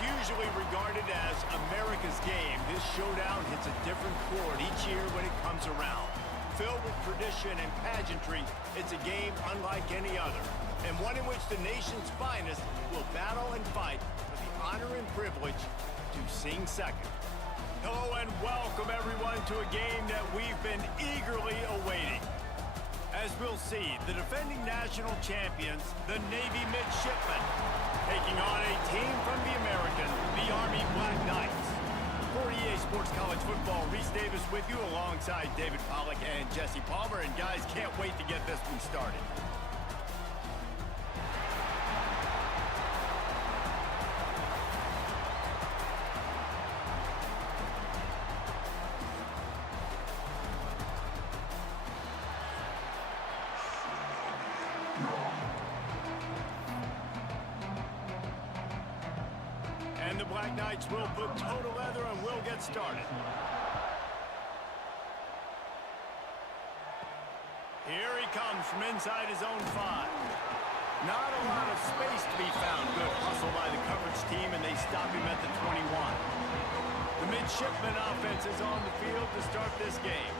usually regarded as America's game, this showdown hits a different chord each year when it comes around. Filled with tradition and pageantry, it's a game unlike any other, and one in which the nation's finest will battle and fight for the honor and privilege to sing second. Hello and welcome everyone to a game that we've been eagerly awaiting. As we'll see, the defending national champions, the Navy Midshipmen, taking on a team from the American, the Army Black Knights. For EA Sports College Football, Reese Davis with you alongside David Pollack and Jesse Palmer. And guys, can't wait to get this one started. And the Black Knights will put toe to leather and will get started. Here he comes from inside his own 5. Not a lot of space to be found. Good hustle by the coverage team, and they stop him at the 21. The Midshipmen offense is on the field to start this game.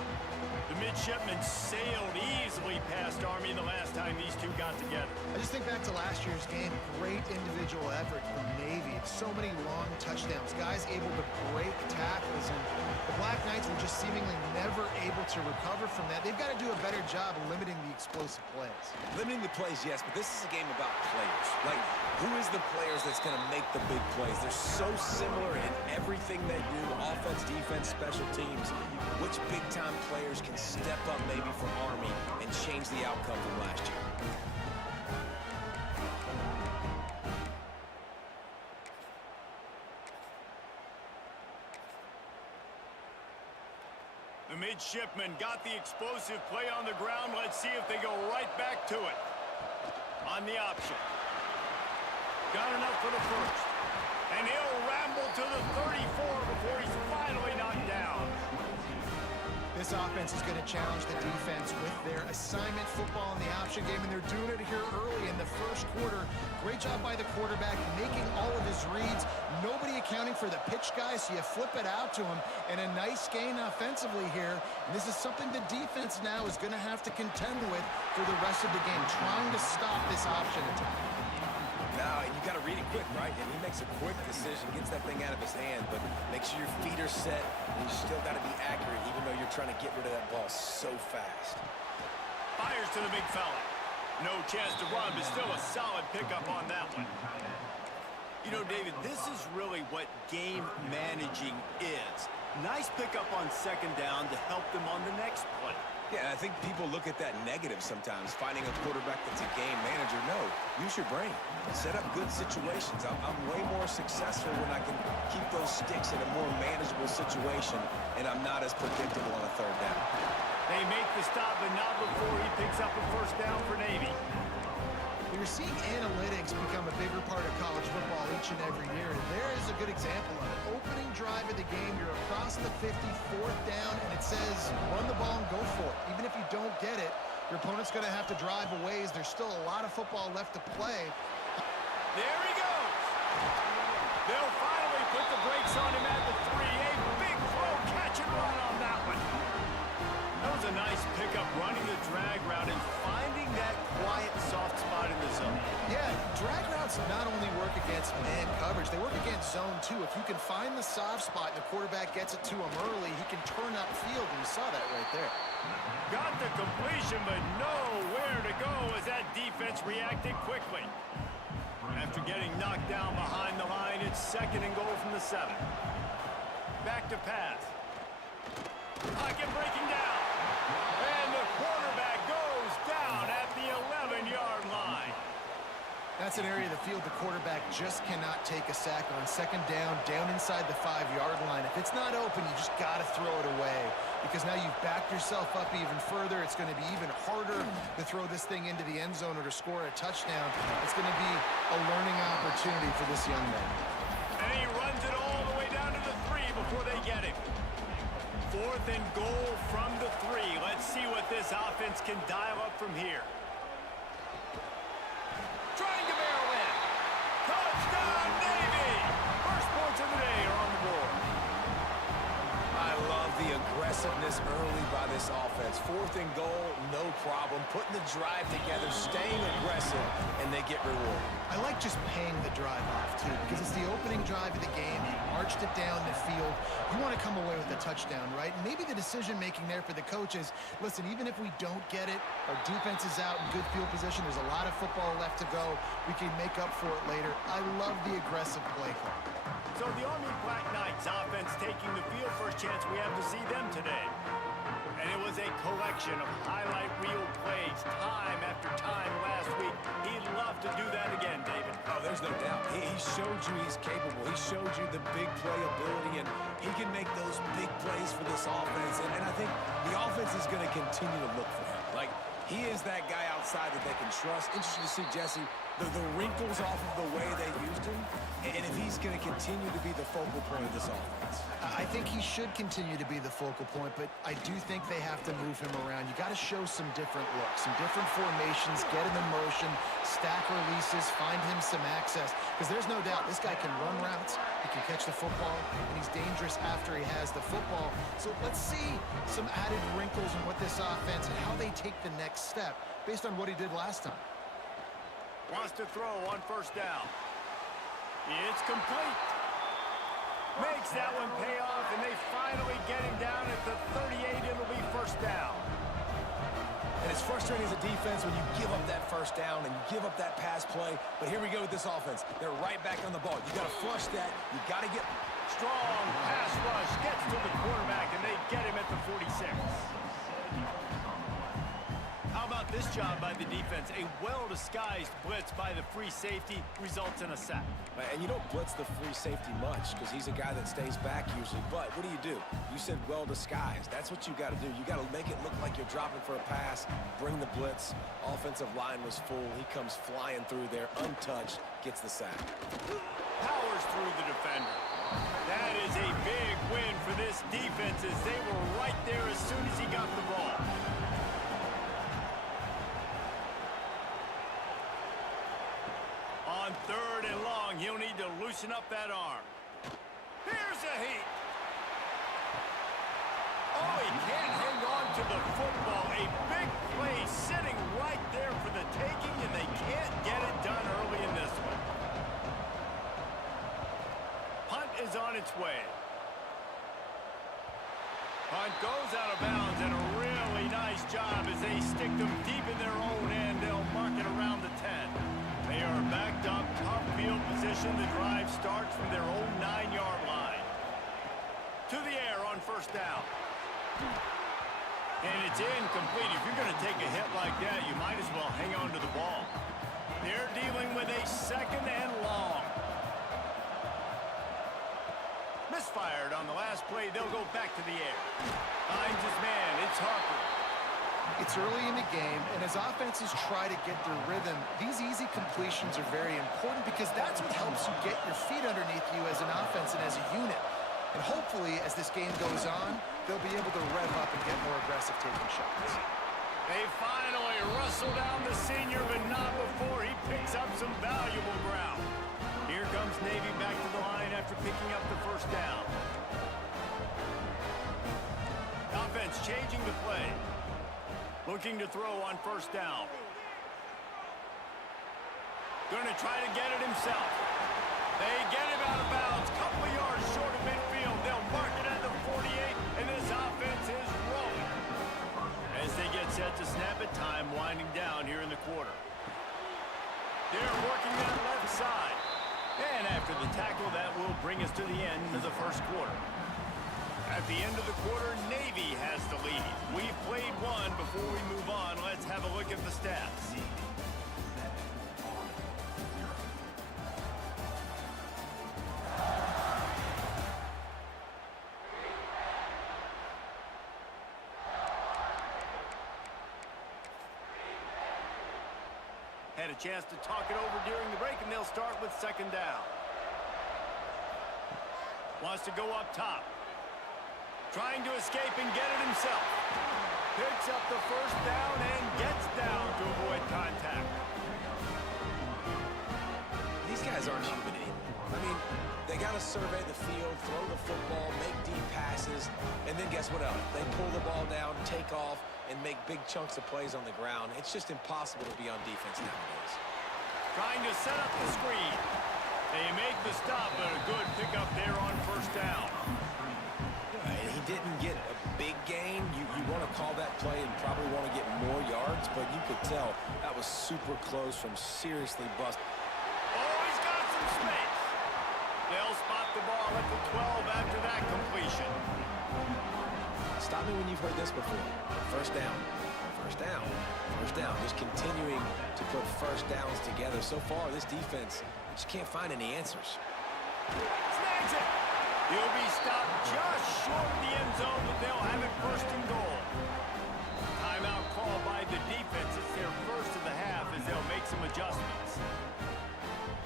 The Midshipmen sailed easily past Army the last time these two got together. I just think back to last year's game. Great individual effort from Navy. So many long touchdowns. Guys able to break tackles, and the Black Knights were just seemingly never able to recover from that. They've got to do a better job of limiting the explosive plays. Limiting the plays, yes, but this is a game about players. Like, who is the players that's going to make the big plays? They're so similar in everything they do, offense, defense, special teams. Which big-time players can step up maybe for Army and change the outcome from last year? The Midshipmen got the explosive play on the ground. Let's see if they go right back to it. On the option. Got enough for the first. And he'll ramble to the 34 before he's finally knocked down. This offense is going to challenge the defense with their assignment football in the option game, and they're doing it here early in the first quarter. Great job by the quarterback, making all of his reads. Nobody accounting for the pitch guy, so you flip it out to him, and a nice gain offensively here. And this is something the defense now is going to have to contend with for the rest of the game, trying to stop this option attack. Now, you got to read it quick, right? And he makes a quick decision, gets that thing out of his hand, but make sure your feet are set, and you still got to be accurate, even though you're trying to get rid of that ball so fast. Fires to the big fella. No chance to run, but still a solid pickup on that one. You know, David, this is really what game managing is. Nice pickup on second down to help them on the next play. Yeah, I think people look at that negative sometimes, finding a quarterback that's a game manager. No, use your brain. Set up good situations. I'm way more successful when I can keep those sticks in a more manageable situation, and I'm not as predictable on a third down. They make the stop, but not before he picks up a first down for Navy. We're seeing analytics become a bigger part of college football each and every year. There is a good example of it. Opening drive of the game, you're across the 50, fourth down, and it says run the ball and go for it. Even if you don't get it, your opponent's going to have to drive a ways. There's still a lot of football left to play. There he goes. They'll finally put the brakes on him at the 3. A big throw, catch and run on that one. That was a nice pickup, running the drag route and finding that quiet, soft spot in the zone. Yeah, drag routes not only work against man coverage, they work against zone too. If you can find the soft spot and the quarterback gets it to him early, he can turn upfield, and you saw that right there. Got the completion, but nowhere to go as that defense reacted quickly. After getting knocked down behind the line, it's second and goal from the 7. Back to pass. Pocket breaking down. And the quarterback goes down at the 11-yard line. That's an area of the field the quarterback just cannot take a sack on. Second down, down inside the 5-yard line. If it's not open, you just got to throw it away, because now you've backed yourself up even further. It's going to be even harder to throw this thing into the end zone or to score a touchdown. It's going to be a learning opportunity for this young man. And he runs it all the way down to the 3 before they get him. Fourth and goal from the 3. Let's see what this offense can dial up from here. Trying to barrel in. Touchdown, Navy! this early by this offense. 4th and goal, no problem. Putting the drive together, staying aggressive, and they get rewarded. I like just paying the drive off, too, because it's the opening drive of the game. You marched it down the field. You want to come away with a touchdown, right? And maybe the decision-making there for the coaches, listen, even if we don't get it, our defense is out in good field position. There's a lot of football left to go. We can make up for it later. I love the aggressive play call. So the Army Black Knights offense taking the field. First chance we have to see them today. And it was a collection of highlight reel plays time after time last week. He'd love to do that again, David. Oh, there's no doubt. He showed you he's capable. He showed you the big play ability, and he can make those big plays for this offense. And I think the offense is going to continue to look for him. Like, he is that guy outside that they can trust. Interesting to see, Jesse, the wrinkles off of the way they used him, and if he's going to continue to be the focal point of this offense. I think he should continue to be the focal point, but I do think they have to move him around. You got to show some different looks, some different formations, get him in motion, stack releases, find him some access, because there's no doubt this guy can run routes, he can catch the football, and he's dangerous after he has the football. So let's see some added wrinkles in what this offense and how they take the next step based on what he did last time. Wants to throw on first down. It's complete. Makes that one pay off, and they finally get him down at the 38. It'll be first down. And it's frustrating as a defense when you give up that first down and you give up that pass play. But here we go with this offense. They're right back on the ball. You got to flush that. You got to get Strong pass rush. Gets to the quarterback, and they get him at the 46. How about this job by the defense? A well-disguised blitz by the free safety results in a sack. And you don't blitz the free safety much because he's a guy that stays back usually. But what do? You said well-disguised. That's what you got to do. You got to make it look like you're dropping for a pass, bring the blitz. Offensive line was full. He comes flying through there, untouched, gets the sack. Powers through the defender. That is a big win for this defense as they were right there as soon as he got the ball. On 3rd and long, he'll need to loosen up that arm. Here's a heat. Oh, he can't hang on to the football. A big play sitting right there for the taking, and they can't get it done early in this one. Punt is on its way. Punt goes out of bounds, and a really nice job as they stick them deep in their own end. They'll mark it around the 10. They are backed up, top field position. The drive starts from their own 9-yard line. To the air on first down. And it's incomplete. If you're going to take a hit like that, you might as well hang on to the ball. They're dealing with a 2nd and long. Misfired on the last play. They'll go back to the air. Finds his man. It's Harper. It's early in the game, and as offenses try to get their rhythm, these easy completions are very important because that's what helps you get your feet underneath you as an offense and as a unit. And hopefully, as this game goes on, they'll be able to rev up and get more aggressive taking shots. They finally wrestle down the senior, but not before he picks up some valuable ground. Here comes Navy back to the line after picking up the first down. Offense changing the play. Looking to throw on first down. Going to try to get it himself. They get him out of bounds. Couple of yards short of midfield. They'll mark it at the 48, and this offense is rolling. As they get set to snap it, time winding down here in the quarter. They're working that left side. And after the tackle, that will bring us to the end of the first quarter. At the end of the quarter, Navy has the lead. We've played one. Before we move on, let's have a look at the stats. Had a chance to talk it over during the break, and they'll start with 2nd down. Wants to go up top. Trying to escape and get it himself. Picks up the first down and gets down to avoid contact. These guys aren't human anymore. I mean, They got to survey the field, throw the football, make deep passes, and then guess what else? They pull the ball down, take off, and make big chunks of plays on the ground. It's just impossible to be on defense nowadays. Trying to set up the screen. They make the stop, but a good pickup there on first down. He didn't get a big gain. You want to call that play and probably want to get more yards, but you could tell that was super close from seriously busted. Oh, he's got some space. They'll spot the ball at the 12 after that completion. Stop me when you've heard this before. First down. First down. First down. Just continuing to put first downs together. So far, this defense just can't find any answers. Snags it. He'll be stopped just short of the end zone, but they'll have it first and goal. Timeout call by the defense. It's their first of the half as they'll make some adjustments.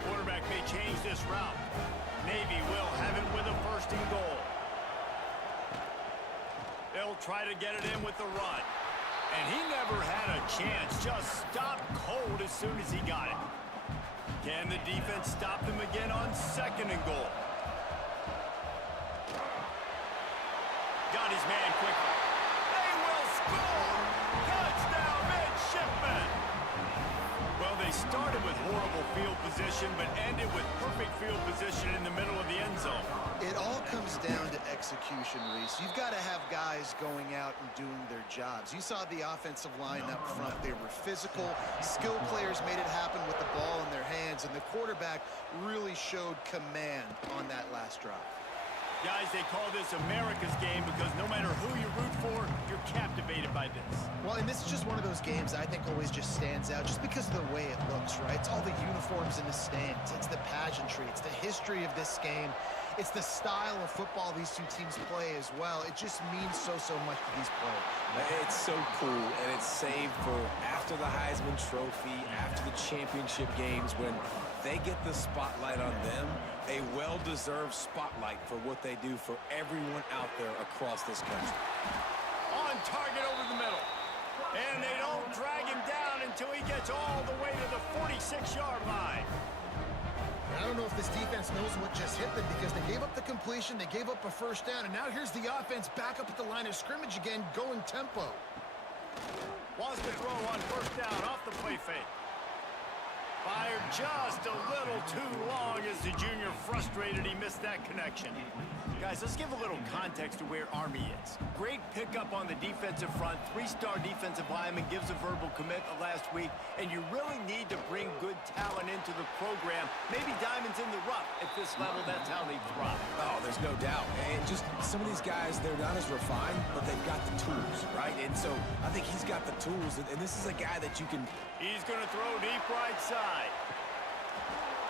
Quarterback may change this route. Navy will have it with a first and goal. They'll try to get it in with the run. And he never had a chance. Just stopped cold as soon as he got it. Can the defense stop them again on second and goal? Got his man quickly. They will score! Touchdown, midshipmen! Well, they started with horrible field position, but ended with perfect field position in the middle of the end zone. It all comes down to execution, Reese. You've got to have guys going out and doing their jobs. You saw the offensive line up front. They were physical. Skilled players made it happen with the ball in their hands, and the quarterback really showed command on that last drive. Guys, they call this America's game because no matter who you root for, you're captivated by this. Well, and this is just one of those games I think always just stands out just because of the way it looks, right? It's all the uniforms in the stands. It's the pageantry. It's the history of this game. It's the style of football these two teams play as well. It just means so much to these players. It's so cool, and it's saved for after the Heisman Trophy, after the championship games, when they get the spotlight on them, a well-deserved spotlight for what they do for everyone out there across this country. On target over the middle. And they don't drag him down until he gets all the way to the 46-yard line. I don't know if this defense knows what just hit them because they gave up the completion, they gave up a first down, and now here's the offense back up at the line of scrimmage again, going tempo. Wants to throw on first down off the play fake. Fired just a little too long as the junior frustrated he missed that connection. Guys, let's give a little context to where Army is. Great pickup on the defensive front. Three-star defensive lineman gives a verbal commitment last week, and you really need to bring good talent into the program. Maybe diamonds in the rough. At this level, that's how they thrive. Oh, there's no doubt. And just some of these guys, they're not as refined, but they've got the tools, right? And so I think he's got the tools, and this is a guy that you can... He's going to throw deep right side.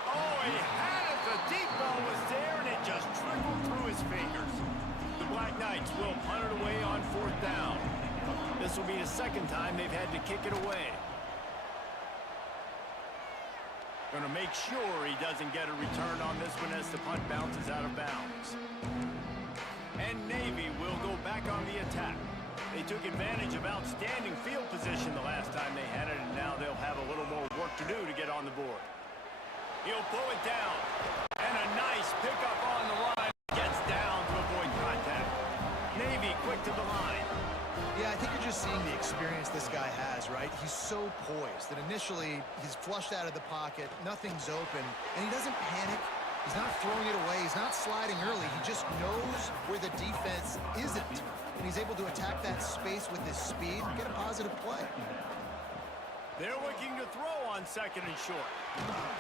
Oh, he had it. The deep ball was there, and it just trickled through his fingers. The Black Knights will punt it away on fourth down. This will be the second time they've had to kick it away. Going to make sure he doesn't get a return on this one as the punt bounces out of bounds. And Navy will go back on the attack. They took advantage of outstanding field position the last time they had it, and now they'll have a little more work to do to get on the board. He'll pull it down. And a nice pickup on the line. Gets down to avoid contact. Navy quick to the line. Yeah, I think you're just seeing the experience this guy has, right? He's so poised that initially he's flushed out of the pocket, nothing's open, and he doesn't panic. He's not throwing it away. He's not sliding early. He just knows where the defense isn't, and he's able to attack that space with his speed and get a positive play. They're looking to throw on second and short.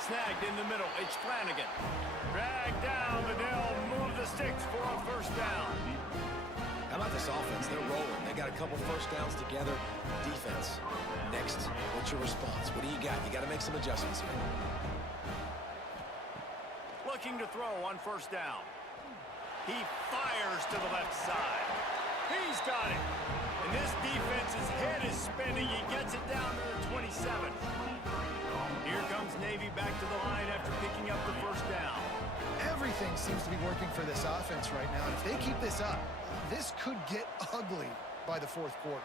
Snagged in the middle. It's Flanagan. Dragged down, but they'll move the sticks for a first down. How about this offense? They're rolling. They got a couple first downs together. Defense. Next, what's your response? What do you got? You got to make some adjustments here. Looking to throw on first down. He fires to the left side. He's got it. And this defense's head is spinning. He gets it down to the 27. Here comes Navy back to the line after picking up the first down. Everything seems to be working for this offense right now, and if they keep this up, this could get ugly by the fourth quarter.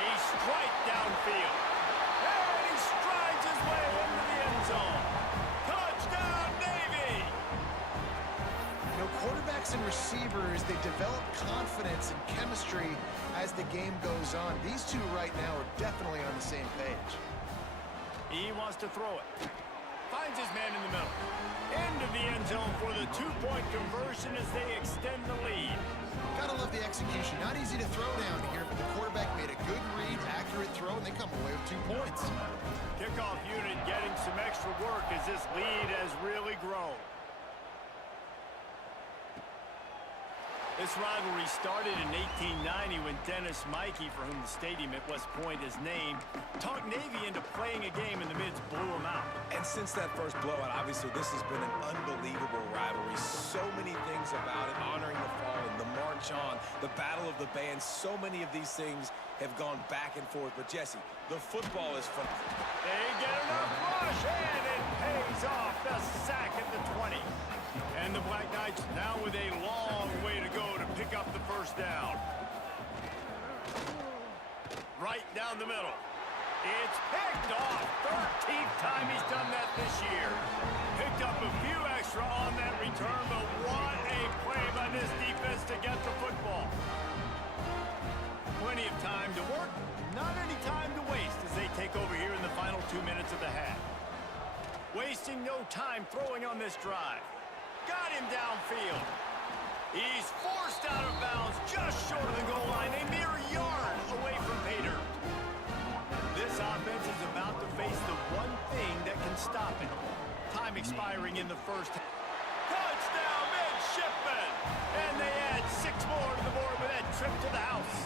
A strike downfield. And he strides his way into the end zone. Touchdown, Navy! receivers, they develop confidence and chemistry as the game goes on. These two right now are definitely on the same page. He wants to throw it. Finds his man in the middle. Into the end zone for the two-point conversion as they extend the lead. Gotta love the execution. Not easy to throw down here, but the quarterback made a good read, accurate throw, and they come away with 2 points. Kickoff unit getting some extra work as this lead has really grown. This rivalry started in 1890 when Dennis Mikey, for whom the stadium at West Point is named, talked Navy into playing a game and the Mids blew them out. And since that first blowout, obviously, this has been an unbelievable rivalry. So many things about it, honoring the fallen, the march on, the battle of the bands. So many of these things have gone back and forth. But, Jesse, the football is fun. They get enough rush, and it pays off. The sack at the 20. And the Black Knights now with a long way to go to pick up the first down. Right down the middle. It's picked off. 13th time he's done that this year. Picked up a few extra on that return, but what a play by this defense to get the football. Plenty of time to work, not any time to waste as they take over here in the final 2 minutes of the half. Wasting no time throwing on this drive. Got him downfield. He's forced out of bounds just short of the goal line, a mere yard away from Pater. This offense is about to face the one thing that can stop it. Time expiring in the first half. Touchdown, midshipmen! And they add 6 more to the board with that trip to the house.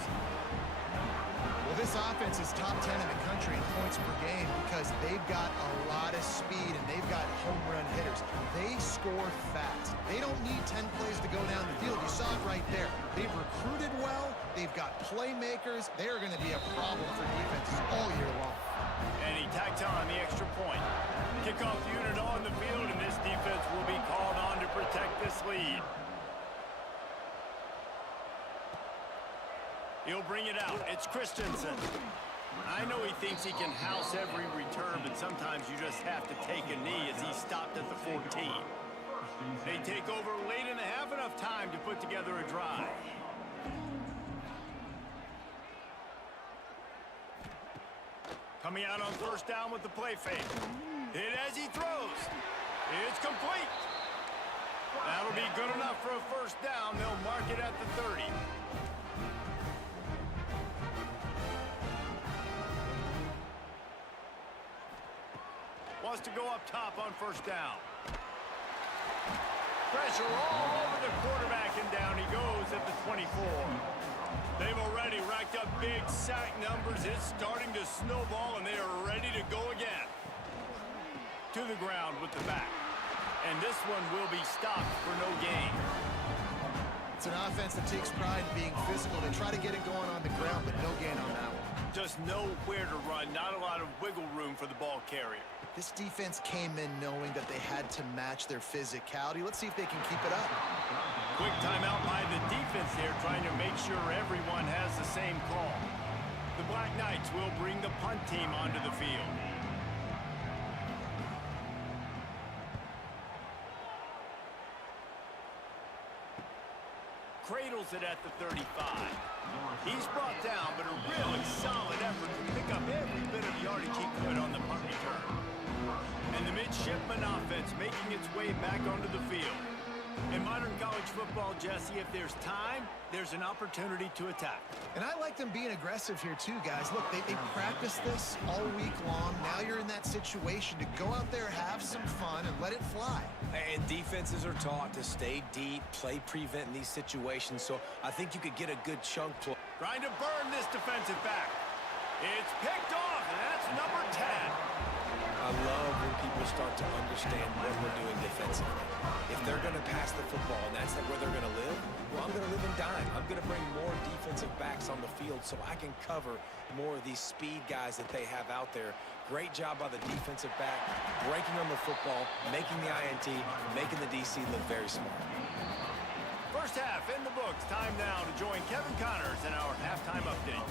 Well, this offense is top 10 in the country in points per game because they've got a lot of speed and they've got home run hitters. They score fast. They don't need 10 plays to go down the field. You saw it right there. They've recruited well. They've got playmakers. They're going to be a problem for defenses all year long. And he tacked on the extra point. Kickoff unit on the field, and this defense will be called on to protect this lead. He'll bring it out. It's Christensen. I know he thinks he can house every return, but sometimes you just have to take a knee as he stopped at the 14. They take over late in the half, enough time to put together a drive. Coming out on first down with the play fake. Hit as he throws. It's complete. That'll be good enough for a first down. They'll mark it at the 30. Wants to go up top on first down. Pressure all over the quarterback, and down he goes at the 24. They've already racked up big sack numbers. It's starting to snowball, and they are ready to go again. To the ground with the back. And this one will be stopped for no gain. It's an offense that takes pride in being physical. They try to get it going on the ground, but no gain on that one. Just nowhere to run. Not a lot of wiggle room for the ball carrier. This defense came in knowing that they had to match their physicality. Let's see if they can keep it up. Quick timeout by the defense there, trying to make sure everyone has the same call. The Black Knights will bring the punt team onto the field. Cradles it at the 35. He's brought down, but a really solid effort to pick up every bit of yardage he could on the punt return. And the midshipman offense making its way back onto the field. In modern college football, Jesse, if there's time, there's an opportunity to attack. And I like them being aggressive here too, guys. Look, they practiced this all week long. Now you're in that situation to go out there, have some fun, and let it fly. And defenses are taught to stay deep, play prevent in these situations, so I think you could get a good chunk play. Trying to burn this defensive back. It's picked off, and that's number 10. I love when people start to understand what we're doing defensively. If they're going to pass the football and that's where they're going to live, well, I'm going to live and dime. I'm going to bring more defensive backs on the field so I can cover more of these speed guys that they have out there. Great job by the defensive back, breaking on the football, making the INT, making the DC look very smart. First half in the books. Time now to join Kevin Connors in our halftime update.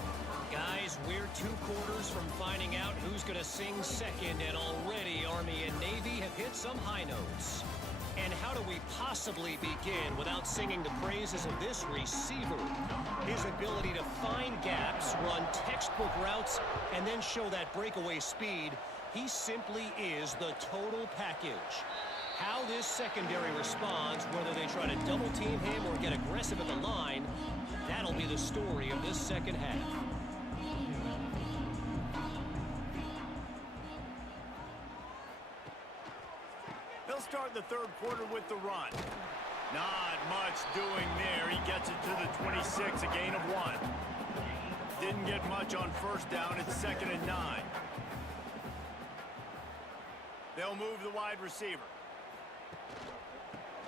Guys, we're 2 quarters from finding out who's going to sing second, and already Army and Navy have hit some high notes. And how do we possibly begin without singing the praises of this receiver? His ability to find gaps, run textbook routes, and then show that breakaway speed. He simply is the total package. How this secondary responds, whether they try to double team him or get aggressive at the line, that'll be the story of this second half. They'll start the third quarter with the run. Not much doing there. He gets it to the 26, a gain of 1. Didn't get much on first down. It's 2nd and 9. They'll move the wide receiver.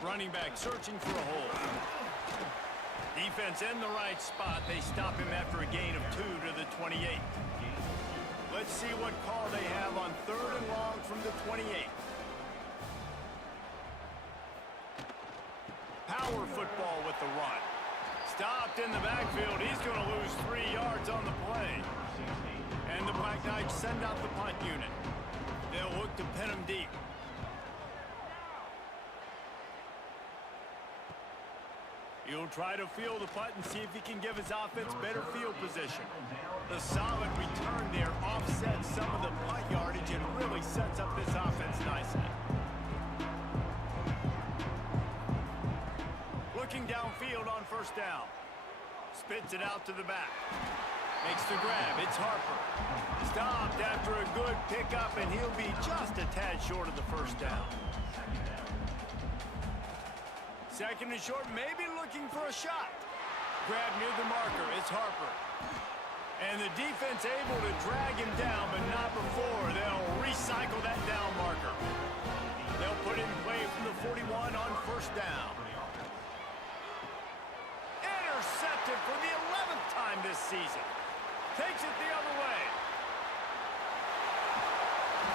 Running back searching for a hole. Defense in the right spot. They stop him after a gain of 2 to the 28. Let's see what call they have on 3rd and long from the 28. Power football with the run. Stopped in the backfield. He's going to lose 3 yards on the play. And the Black Knights send out the punt unit. They'll look to pin him deep. He'll try to field the punt and see if he can give his offense better field position. The solid return there offsets some of the punt yardage and really sets up this offense nicely. Looking downfield on first down. Spits it out to the back. Makes the grab. It's Harper. Stopped after a good pickup, and he'll be just a tad short of the first down. 2nd and short, maybe looking for a shot. Grab near the marker. It's Harper. And the defense able to drag him down, but not before. They'll recycle that down marker. They'll put in play from the 41 on first down. Intercepted for the 11th time this season. Takes it the other way.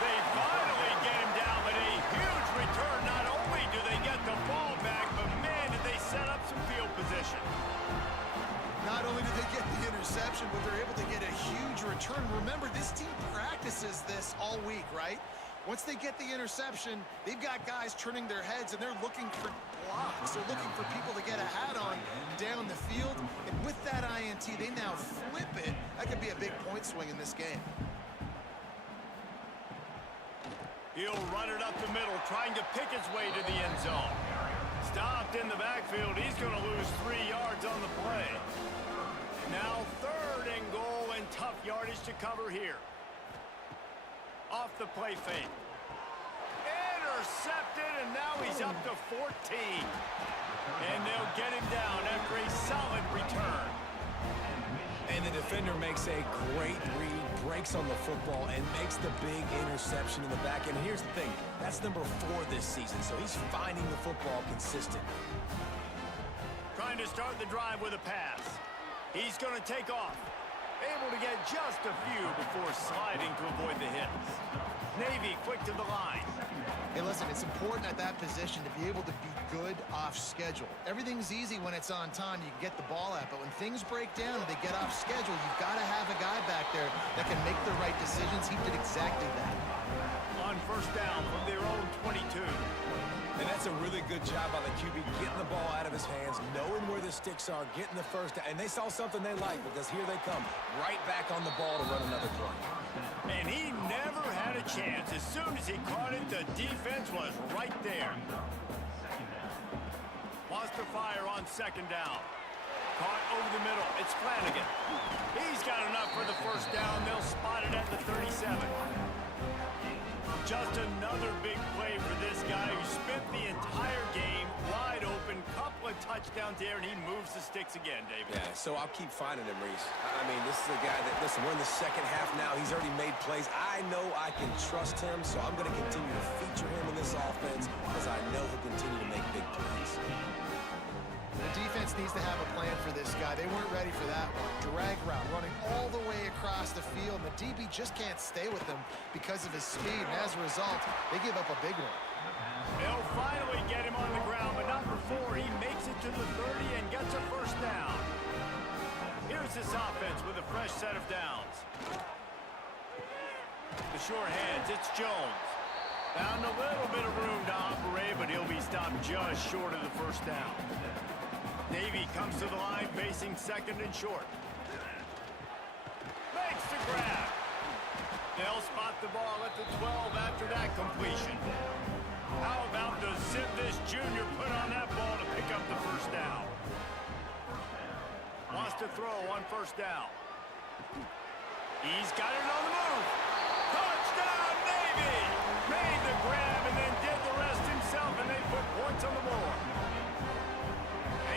They finally get him down, but a huge return. Not only do they get the ball back, but man, did they set up some field position. Not only did they get the interception, but they're able to get a huge return. Remember, this team practices this all week, right? Once they get the interception, they've got guys turning their heads, and they're looking for blocks. They're looking for people to get a hat on down the field. And with that INT, they now flip it. That could be a big point swing in this game. He'll run it up the middle, trying to pick his way to the end zone. Stopped in the backfield. He's going to lose 3 yards on the play. Now 3rd and goal, and tough yardage to cover here. Off the play fake. Intercepted, and now he's up to 14. And they'll get him down after a solid return. And the defender makes a great read, breaks on the football, and makes the big interception in the back. And here's the thing, that's number 4 this season, so he's finding the football consistent. Trying to start the drive with a pass. He's going to take off. Able to get just a few before sliding to avoid the hits. Navy quick to the line. Hey, listen, it's important at that position to be able to be good off schedule. Everything's easy when it's on time. You can get the ball out, but when things break down and they get off schedule, you've got to have a guy back there that can make the right decisions. He did exactly that. On first down from their own 22. And that's a really good job by the QB, getting the ball out of his hands, knowing where the sticks are, getting the first down. And they saw something they like, because here they come, right back on the ball to run another play. And he never had a chance. As soon as he caught it, the defense was right there. Wants to fire on 2nd down. Caught over the middle. It's Flanagan. He's got enough for the first down. They'll spot it at the 37. Just another big play for this guy who spent the entire game wide open. Couple of touchdowns there, and he moves the sticks again, David. Yeah, so I'll keep finding him, Reese. I mean, this is a guy that, listen, we're in the second half now. He's already made plays. I know I can trust him, so I'm going to continue to feature him in this offense because I know he'll continue to make big plays. The defense needs to have a plan for this guy. They weren't ready for that one. Drag route, running all the way across the field. The DB just can't stay with him because of his speed, and as a result, they give up a big one. They'll finally get him on the ground, but not before he makes it to the 30 and gets a first down. Here's this offense with a fresh set of downs. The sure hands, it's Jones. Found a little bit of room to operate, but he'll be stopped just short of the first down. Navy comes to the line facing second and short. Makes the grab. They'll spot the ball at the 12 after that completion. How about the zip this junior put on that ball to pick up the first down? Wants to throw on first down. He's got it on the move. Touchdown, Navy! Made the grab and then did the rest himself, and they put points on the board.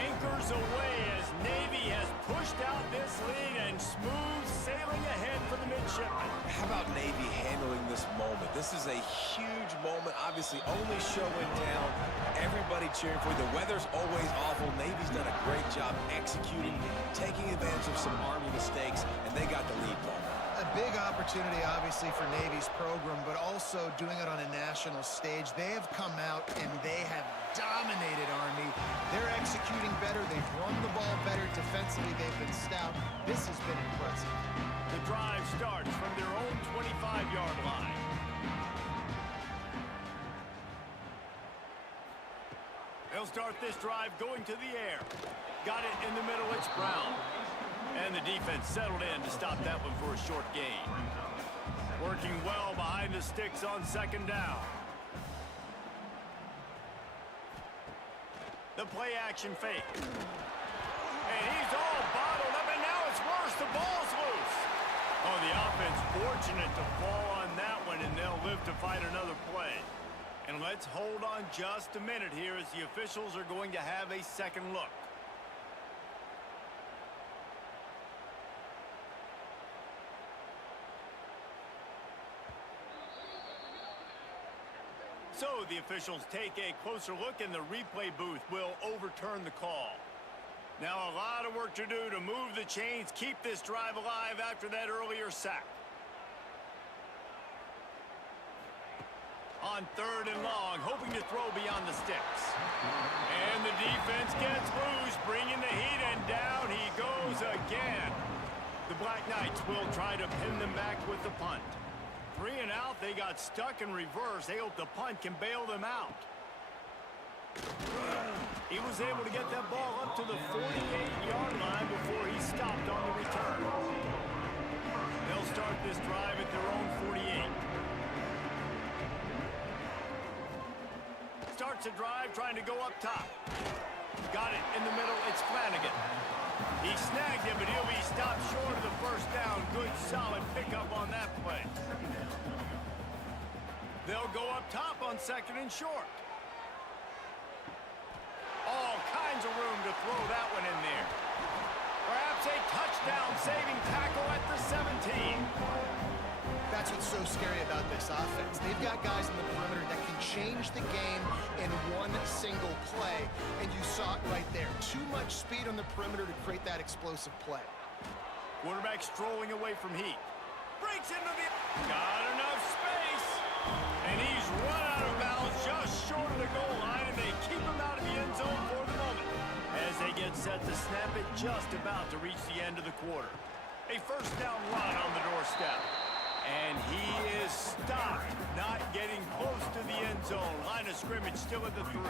Anchors away as Navy has pushed out this lead and smooth sailing ahead for the midshipmen. How about Navy handling this moment? This is a huge moment, obviously only showing down. Everybody cheering for you. The weather's always awful. Navy's done a great job executing, taking advantage of some Army mistakes, and they got the lead ball. A big opportunity, obviously, for Navy's program, but also doing it on a national stage. They have come out and they have dominated Army. They're executing better. They've run the ball better. Defensively, they've been stout. This has been impressive. The drive starts from their own 25-yard line. They'll start this drive going to the air. Got it in the middle. It's Brown. And the defense settled in to stop that one for a short gain. Working well behind the sticks on second down. The play action fake. And he's all bottled up, and now it's worse. The ball's loose. Oh, the offense fortunate to fall on that one, and they'll live to fight another play. And let's hold on just a minute here as the officials are going to have a second look. So the officials take a closer look, and the replay booth will overturn the call. Now a lot of work to do to move the chains, keep this drive alive after that earlier sack. On third and long, hoping to throw beyond the sticks. And the defense gets loose, bringing the heat, and down he goes again. The Black Knights will try to pin them back with the punt. 3 and out, they got stuck in reverse. They hope the punt can bail them out. He was able to get that ball up to the 48-yard line before he stopped on the return. They'll start this drive at their own 48. Starts a drive trying to go up top. Got it in the middle. It's Flanagan. He snagged him, but he'll be stopped short of the first down. Good, solid pickup on that play. They'll go up top on second and short. All kinds of room to throw that one in there. Perhaps a touchdown-saving tackle at the 17. That's what's so scary about this offense. They've got guys in the perimeter that can change the game in one single play, and you saw it right there. Too much speed on the perimeter to create that explosive play. Quarterback strolling away from heat. Breaks into the... Got enough space. And he's run out of bounds just short of the goal line, and they keep him out of the end zone for the moment. As they get set to snap it, just about to reach the end of the quarter. A first down run on the doorstep. And he is stopped, not getting close to the end zone. Line of scrimmage still at the 3.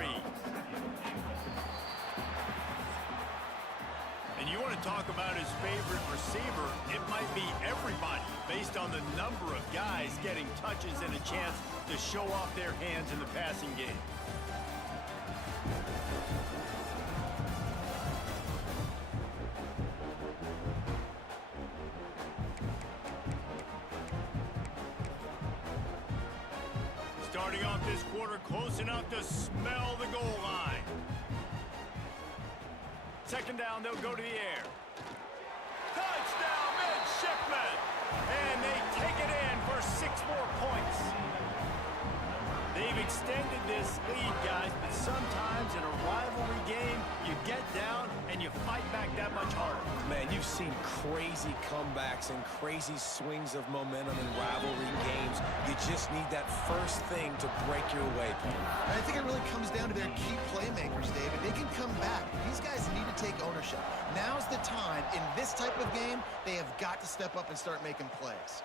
And you want to talk about his favorite receiver, it might be everybody, based on the number of guys getting touches and a chance to show off their hands in the passing game. Starting off this quarter close enough to smell the goal line. Second down, they'll go to the air. Touchdown, midshipmen! And they take it in for 6 more points. They've extended this lead, guys, but sometimes in a rivalry game, you get down and you fight back that much harder. Man, you've seen crazy comebacks and crazy swings of momentum in rivalry games. You just need that first thing to break your way. I think it really comes down to their key playmakers, David. They can come back. These guys need to take ownership. Now's the time. In this type of game, they have got to step up and start making plays.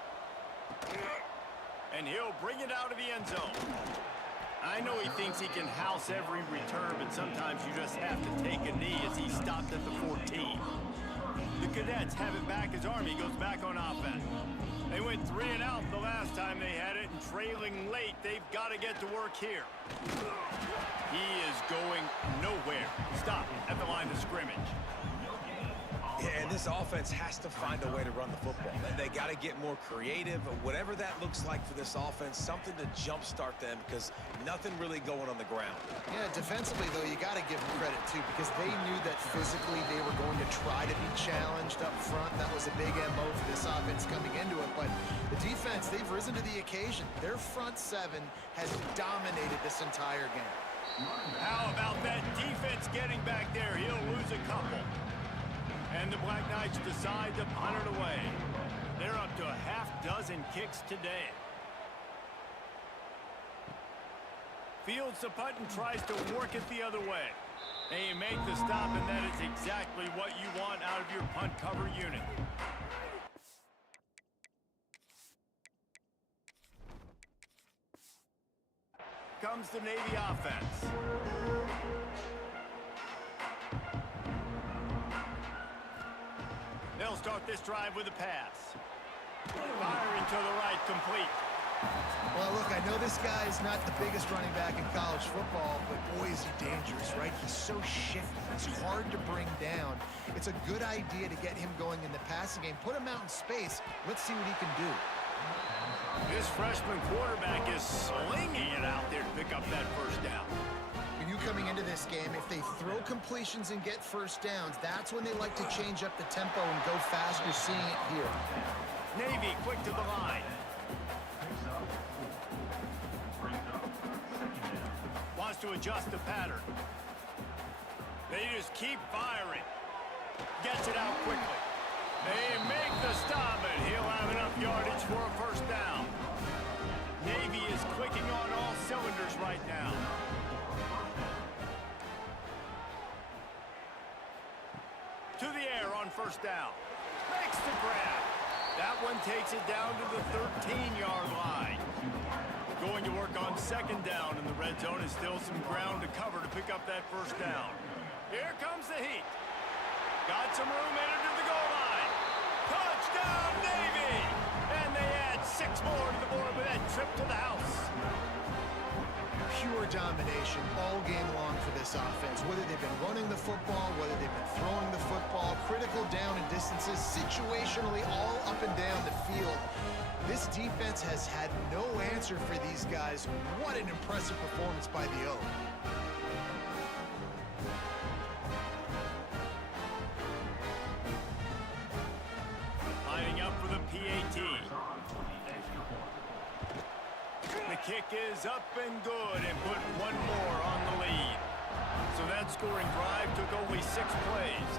And he'll bring it out of the end zone. I know he thinks he can house every return, but sometimes you just have to take a knee as he stopped at the 14. The Cadets have it back as Army goes back on offense. They went 3 and out the last time they had it, and trailing late, they've got to get to work here. He is going nowhere. Stop at the line of scrimmage. Yeah, and this offense has to find a way to run the football. They got to get more creative, whatever that looks like for this offense, something to jumpstart them because nothing really going on the ground. Yeah, defensively, though, you got to give them credit, too, because they knew that physically they were going to try to be challenged up front. That was a big MO for this offense coming into it. But the defense, they've risen to the occasion. Their front seven has dominated this entire game. How about that defense getting back there? He'll lose a couple. And the Black Knights decide to punt it away. They're up to a half-dozen kicks today. Fields the punt and tries to work it the other way. And you make the stop, and that is exactly what you want out of your punt cover unit. Comes the Navy offense. They'll start this drive with a pass. Firing to the right, complete. Well, look, I know this guy's not the biggest running back in college football, but boy, is he dangerous, right? He's so shifty. He's hard to bring down. It's a good idea to get him going in the passing game. Put him out in space. Let's see what he can do. This freshman quarterback is slinging it out there to pick up that first down. When you coming into this game, if they throw completions and get first downs, that's when they like to change up the tempo and go fast. You're seeing it here. Navy quick to the line. Wants to adjust the pattern. They just keep firing. Gets it out quickly. They make the stop, and he'll have enough yardage for a first down. Navy is clicking on all cylinders right now. To the air on first down. Makes the grab. That one takes it down to the 13-yard line. Going to work on second down in the red zone, and still some ground to cover to pick up that first down. Here comes the heat. Got some room headed to the goal line. Touchdown, Navy! And they add 6 more to the board with that trip to the house. Pure domination all game long for this offense. Whether they've been running the football, whether they've been throwing the football, critical down and distances, situationally all up and down the field. This defense has had no answer for these guys. What an impressive performance by the O. Lining up for the PAT. The kick is up and good and put one more on the lead. So that scoring drive took only 6 plays.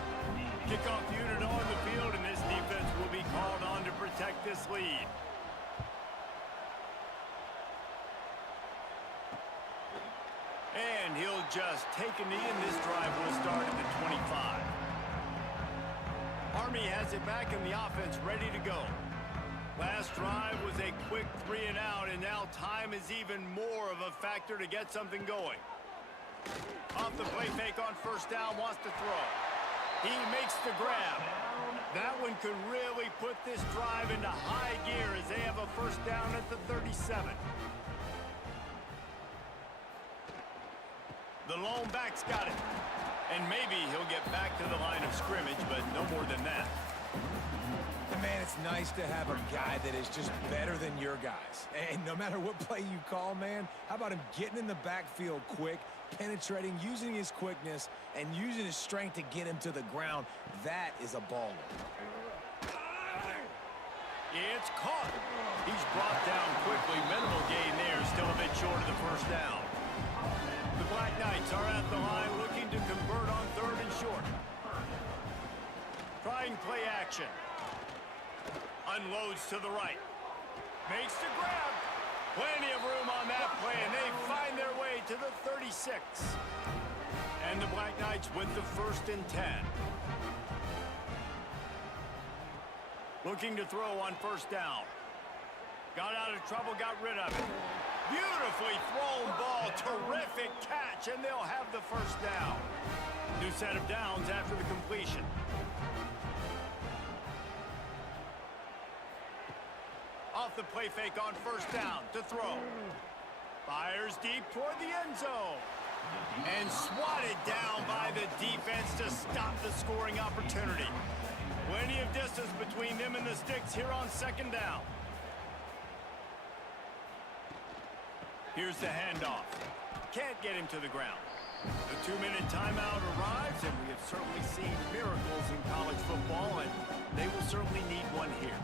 Kickoff unit on the field, and this defense will be called on to protect this lead. And he'll just take a knee, and this drive will start at the 25. Army has it back in the offense, ready to go. Last drive was a quick 3 and out, and now time is even more of a factor to get something going. Off the play fake on first down, wants to throw. He makes the grab. That one could really put this drive into high gear as they have a first down at the 37. The lone back's got it. And maybe he'll get back to the line of scrimmage, but no more than that. And man, it's nice to have a guy that is just better than your guys. And no matter what play you call, man, how about him getting in the backfield quick, penetrating, using his quickness, and using his strength to get him to the ground? That is a baller. It's caught. He's brought down quickly. Minimal gain there, still a bit short of the first down. The Black Knights are at the line looking to convert on 3rd and short. Trying play action. Unloads to the right. Makes the grab. Plenty of room on that play, and they find their way to the 36. And the Black Knights with the 1st and 10. Looking to throw on first down. Got out of trouble, got rid of it. Beautifully thrown ball. Terrific catch, and they'll have the first down. New set of downs after the completion. Off the play fake on first down to throw. Fires deep toward the end zone. And swatted down by the defense to stop the scoring opportunity. Plenty of distance between them and the sticks here on second down. Here's the handoff. Can't get him to the ground. The 2-minute timeout arrives, and we have certainly seen miracles in college football, and they will certainly need one here.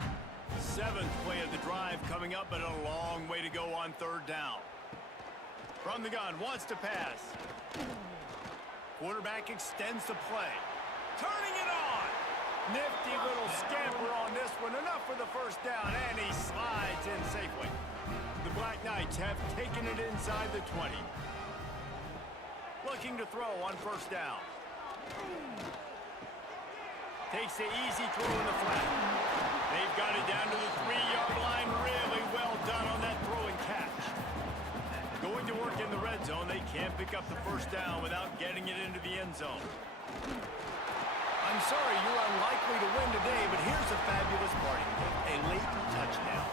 7th play of the drive coming up, but a long way to go on third down. From the gun, wants to pass. Quarterback extends the play. Turning it on. Nifty little scamper on this one. Enough for the first down, and he slides in safely. The Black Knights have taken it inside the 20. Looking to throw on first down. Takes the easy throw in the flat. They've got it down to the 3-yard line. Really well done on that throw and catch. Going to work in the red zone. They can't pick up the first down without getting it into the end zone. I'm sorry you're unlikely to win today, but here's a fabulous party. A late touchdown.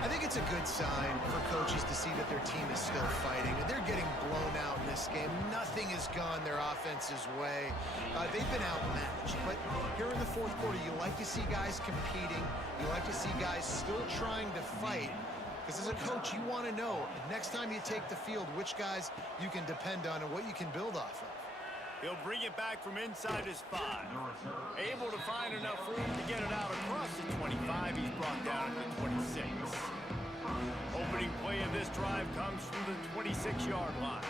I think it's a good sign for coaches to see that their team is still fighting. They're getting blown out in this game. Nothing has gone their offense's way. They've been outmatched. But here in the fourth quarter, you like to see guys competing. You like to see guys still trying to fight. Because as a coach, you want to know, next time you take the field, which guys you can depend on and what you can build off of. He'll bring it back from inside his 5. Able to find enough room to get it out across the 25. He's brought down at the 26. Opening play of this drive comes from the 26-yard line.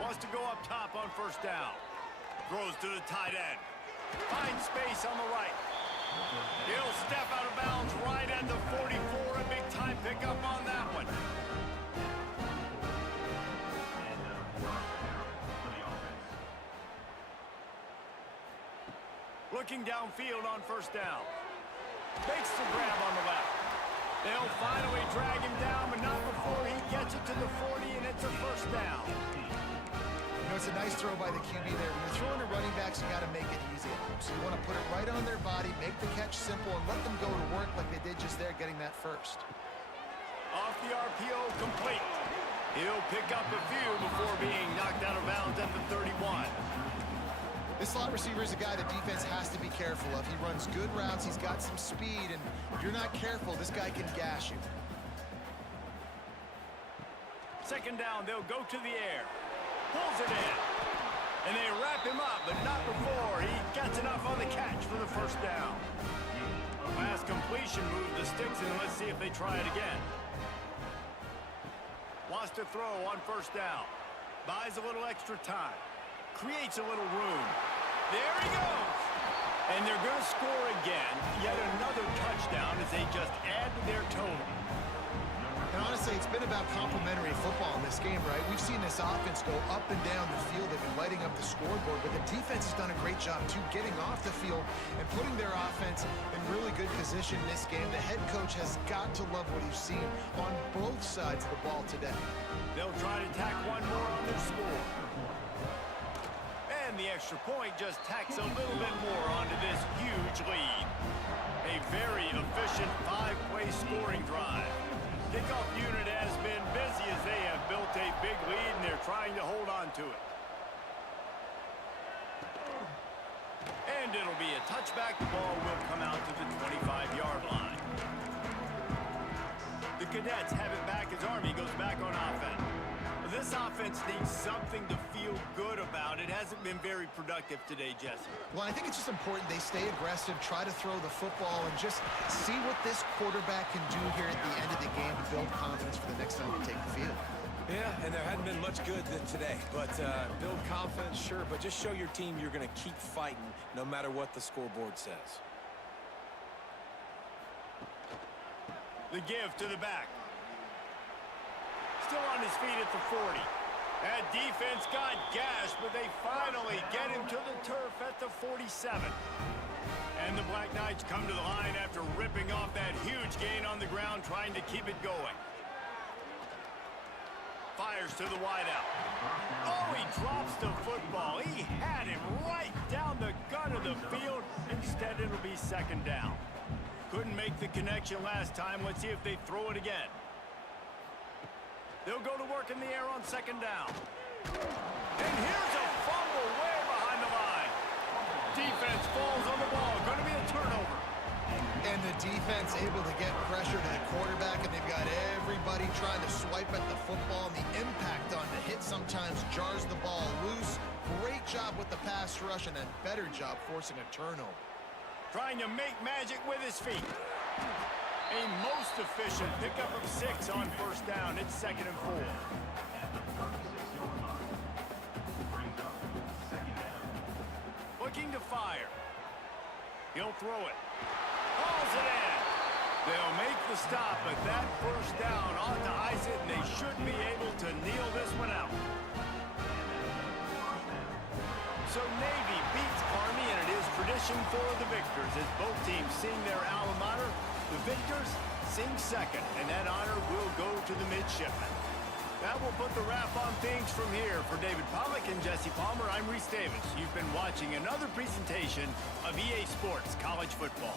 Wants to go up top on first down. Throws to the tight end. Finds space on the right. He'll step out of bounds right at the 44. A big-time pickup on that one. Looking downfield on first down. Makes the grab on the left. They'll finally drag him down, but not before he gets it to the 40, and it's a first down. You know, it's a nice throw by the QB there. When you're throwing to running backs, you got to make it easy. So you want to put it right on their body, make the catch simple, and let them go to work like they did just there, getting that first. Off the RPO, complete. He'll pick up a few before being knocked out of bounds at the 31. This slot receiver is a guy the defense has to be careful of. He runs good routes, he's got some speed, and if you're not careful, this guy can gash you. Second down, they'll go to the air. Pulls it in. And they wrap him up, but not before he gets enough on the catch for the first down. Pass completion, move the sticks, and let's see if they try it again. Wants to throw on first down. Buys a little extra time. Creates a little room. There he goes. And they're going to score again. Yet another touchdown as they just add to their total. And honestly, it's been about complementary football in this game, right? We've seen this offense go up and down the field. They've been lighting up the scoreboard, but the defense has done a great job, too, getting off the field and putting their offense in really good position in this game. The head coach has got to love what he's seen on both sides of the ball today. They'll try to tack one more on their score. And the extra point just tacks a little bit more onto this huge lead. A very efficient 5-play scoring drive. Kickoff unit has been busy as they have built a big lead, and they're trying to hold on to it. And it'll be a touchback. The ball will come out to the 25-yard line. The Cadets have it back as Army goes back on offense. This offense needs something to feel good about. It hasn't been very productive today, Jesse. Well, I think it's just important they stay aggressive, try to throw the football, and just see what this quarterback can do here at the end of the game to build confidence for the next time they take the field. Yeah, and there hadn't been much good today. But build confidence, sure, but just show your team you're going to keep fighting no matter what the scoreboard says. The give to the back. Still on his feet at the 40. That defense got gashed, but they finally get him to the turf at the 47. And the Black Knights come to the line after ripping off that huge gain on the ground, trying to keep it going. Fires to the wideout. Oh, he drops the football. He had him right down the gut of the field. Instead, it'll be second down. Couldn't make the connection last time. Let's see if they throw it again. They'll go to work in the air on second down. And here's a fumble way behind the line. Defense falls on the ball. Going to be a turnover. And the defense able to get pressure to the quarterback, and they've got everybody trying to swipe at the football, and the impact on the hit sometimes jars the ball loose. Great job with the pass rush, and a better job forcing a turnover. Trying to make magic with his feet. A most efficient pickup of 6 on first down. It's 2nd and 4. Looking to fire. He'll throw it. Hauls it in. They'll make the stop, but that first down ought to ice it, and they should be able to kneel this one out. So Navy beats Army, and it is tradition for the victors as both teams sing their alma mater. The victors sing second, and that honor will go to the midshipmen. That will put the wrap on things from here. For David Pollack and Jesse Palmer, I'm Reese Davis. You've been watching another presentation of EA Sports College Football.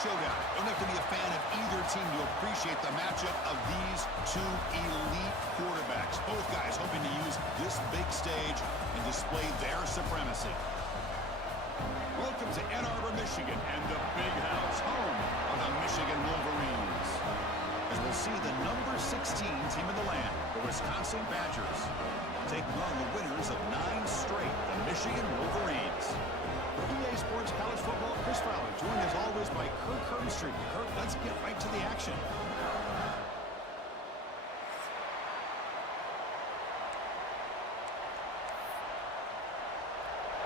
showdown. Don't have to be a fan of either team to appreciate the matchup of these two elite quarterbacks. Both guys hoping to use this big stage and display their supremacy. Welcome to Ann Arbor, Michigan, and the Big House, home of the Michigan Wolverines. As we'll see the number 16 team in the land, the Wisconsin Badgers, taking on the winners of 9 straight, the Michigan Wolverines. For EA Sports College Football, Chris Fowler, joined as always by Kirk Herbstreit. Kirk, let's get right to the action.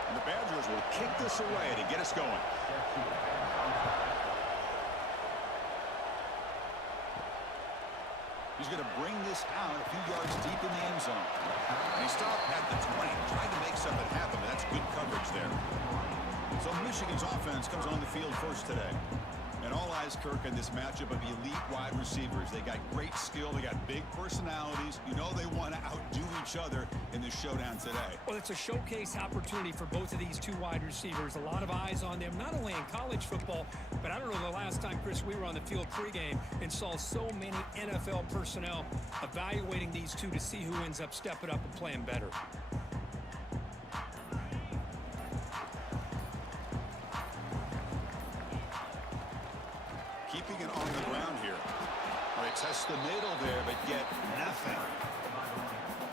And the Badgers will kick this away to get us going. He's going to bring this out a few yards deep in the end zone. And he stopped at the 20, trying to make something happen, but that's good coverage there. So Michigan's offense comes on the field first today. And all eyes, Kirk, in this matchup of elite wide receivers. They got great skill. They got big personalities. You know they want to outdo each other in this showdown today. Well, it's a showcase opportunity for both of these two wide receivers. A lot of eyes on them, not only in college football, but I don't know the last time, Chris, we were on the field pregame and saw so many NFL personnel evaluating these two to see who ends up stepping up and playing better. Keeping it on the ground here. They test the middle there, but get nothing.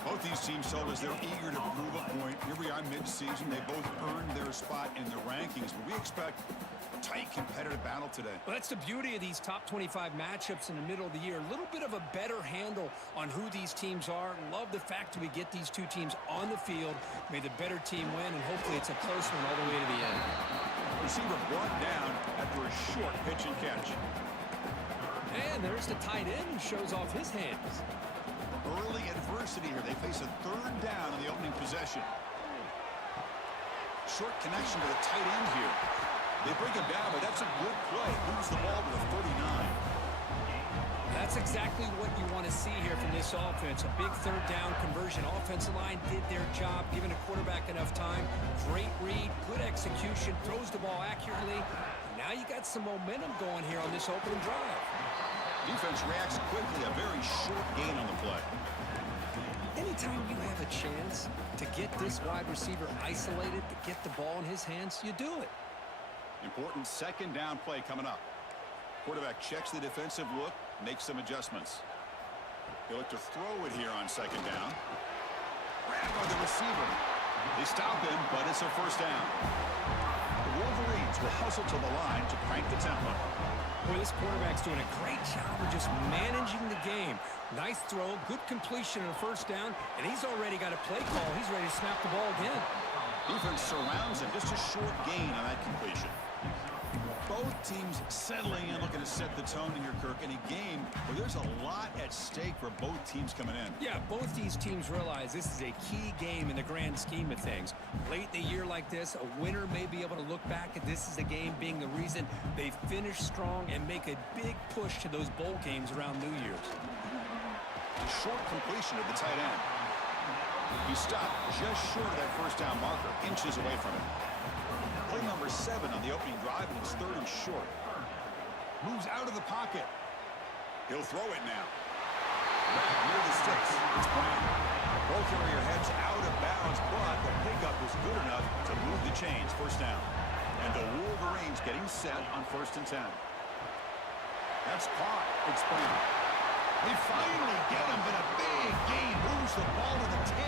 Both these teams told us they're eager to prove a point. Here we are mid-season. They both earned their spot in the rankings, but we expect a tight competitive battle today. Well, that's the beauty of these top 25 matchups in the middle of the year. A little bit of a better handle on who these teams are. Love the fact that we get these two teams on the field. May the better team win, and hopefully it's a close one all the way to the end. Receiver brought down after a short pitch and catch. And there's the tight end who shows off his hands. Early adversity here. They face a third down on the opening possession. Short connection to the tight end here. They bring him down, but that's a good play. Moves the ball to the 39. That's exactly what you want to see here from this offense. A big third down conversion. Offensive line did their job, giving a quarterback enough time. Great read, good execution, throws the ball accurately. Now you got some momentum going here on this opening drive. Defense reacts quickly. A very short gain on the play. Anytime you have a chance to get this wide receiver isolated, to get the ball in his hands, you do it. Important second down play coming up. Quarterback checks the defensive look, makes some adjustments. They look to throw it here on second down. Grab by the receiver. They stop him, but it's a first down. The Wolverines will hustle to the line to crank the tempo. Boy, this quarterback's doing a great job of just managing the game. Nice throw, good completion on a first down, and he's already got a play call. He's ready to snap the ball again. Defense surrounds him. Just a short gain on that completion. Both teams settling in, looking to set the tone in here, Kirk, in a game where there's a lot at stake for both teams coming in. Yeah, both these teams realize this is a key game in the grand scheme of things. Late in the year like this, a winner may be able to look back at this as a game being the reason they finish strong and make a big push to those bowl games around New Year's. A short completion of the tight end. He stopped just short of that first down marker, inches away from it. Play number 7 on the opening drive, and it's third and short. Moves out of the pocket. He'll throw it now. Back near the sticks. It's Brown. Ball carrier heads out of bounds, but the pickup was good enough to move the chains. First down. And the Wolverines getting set on 1st and 10. That's caught. It's Brown. They finally get him, but a big gain moves the ball to the 10.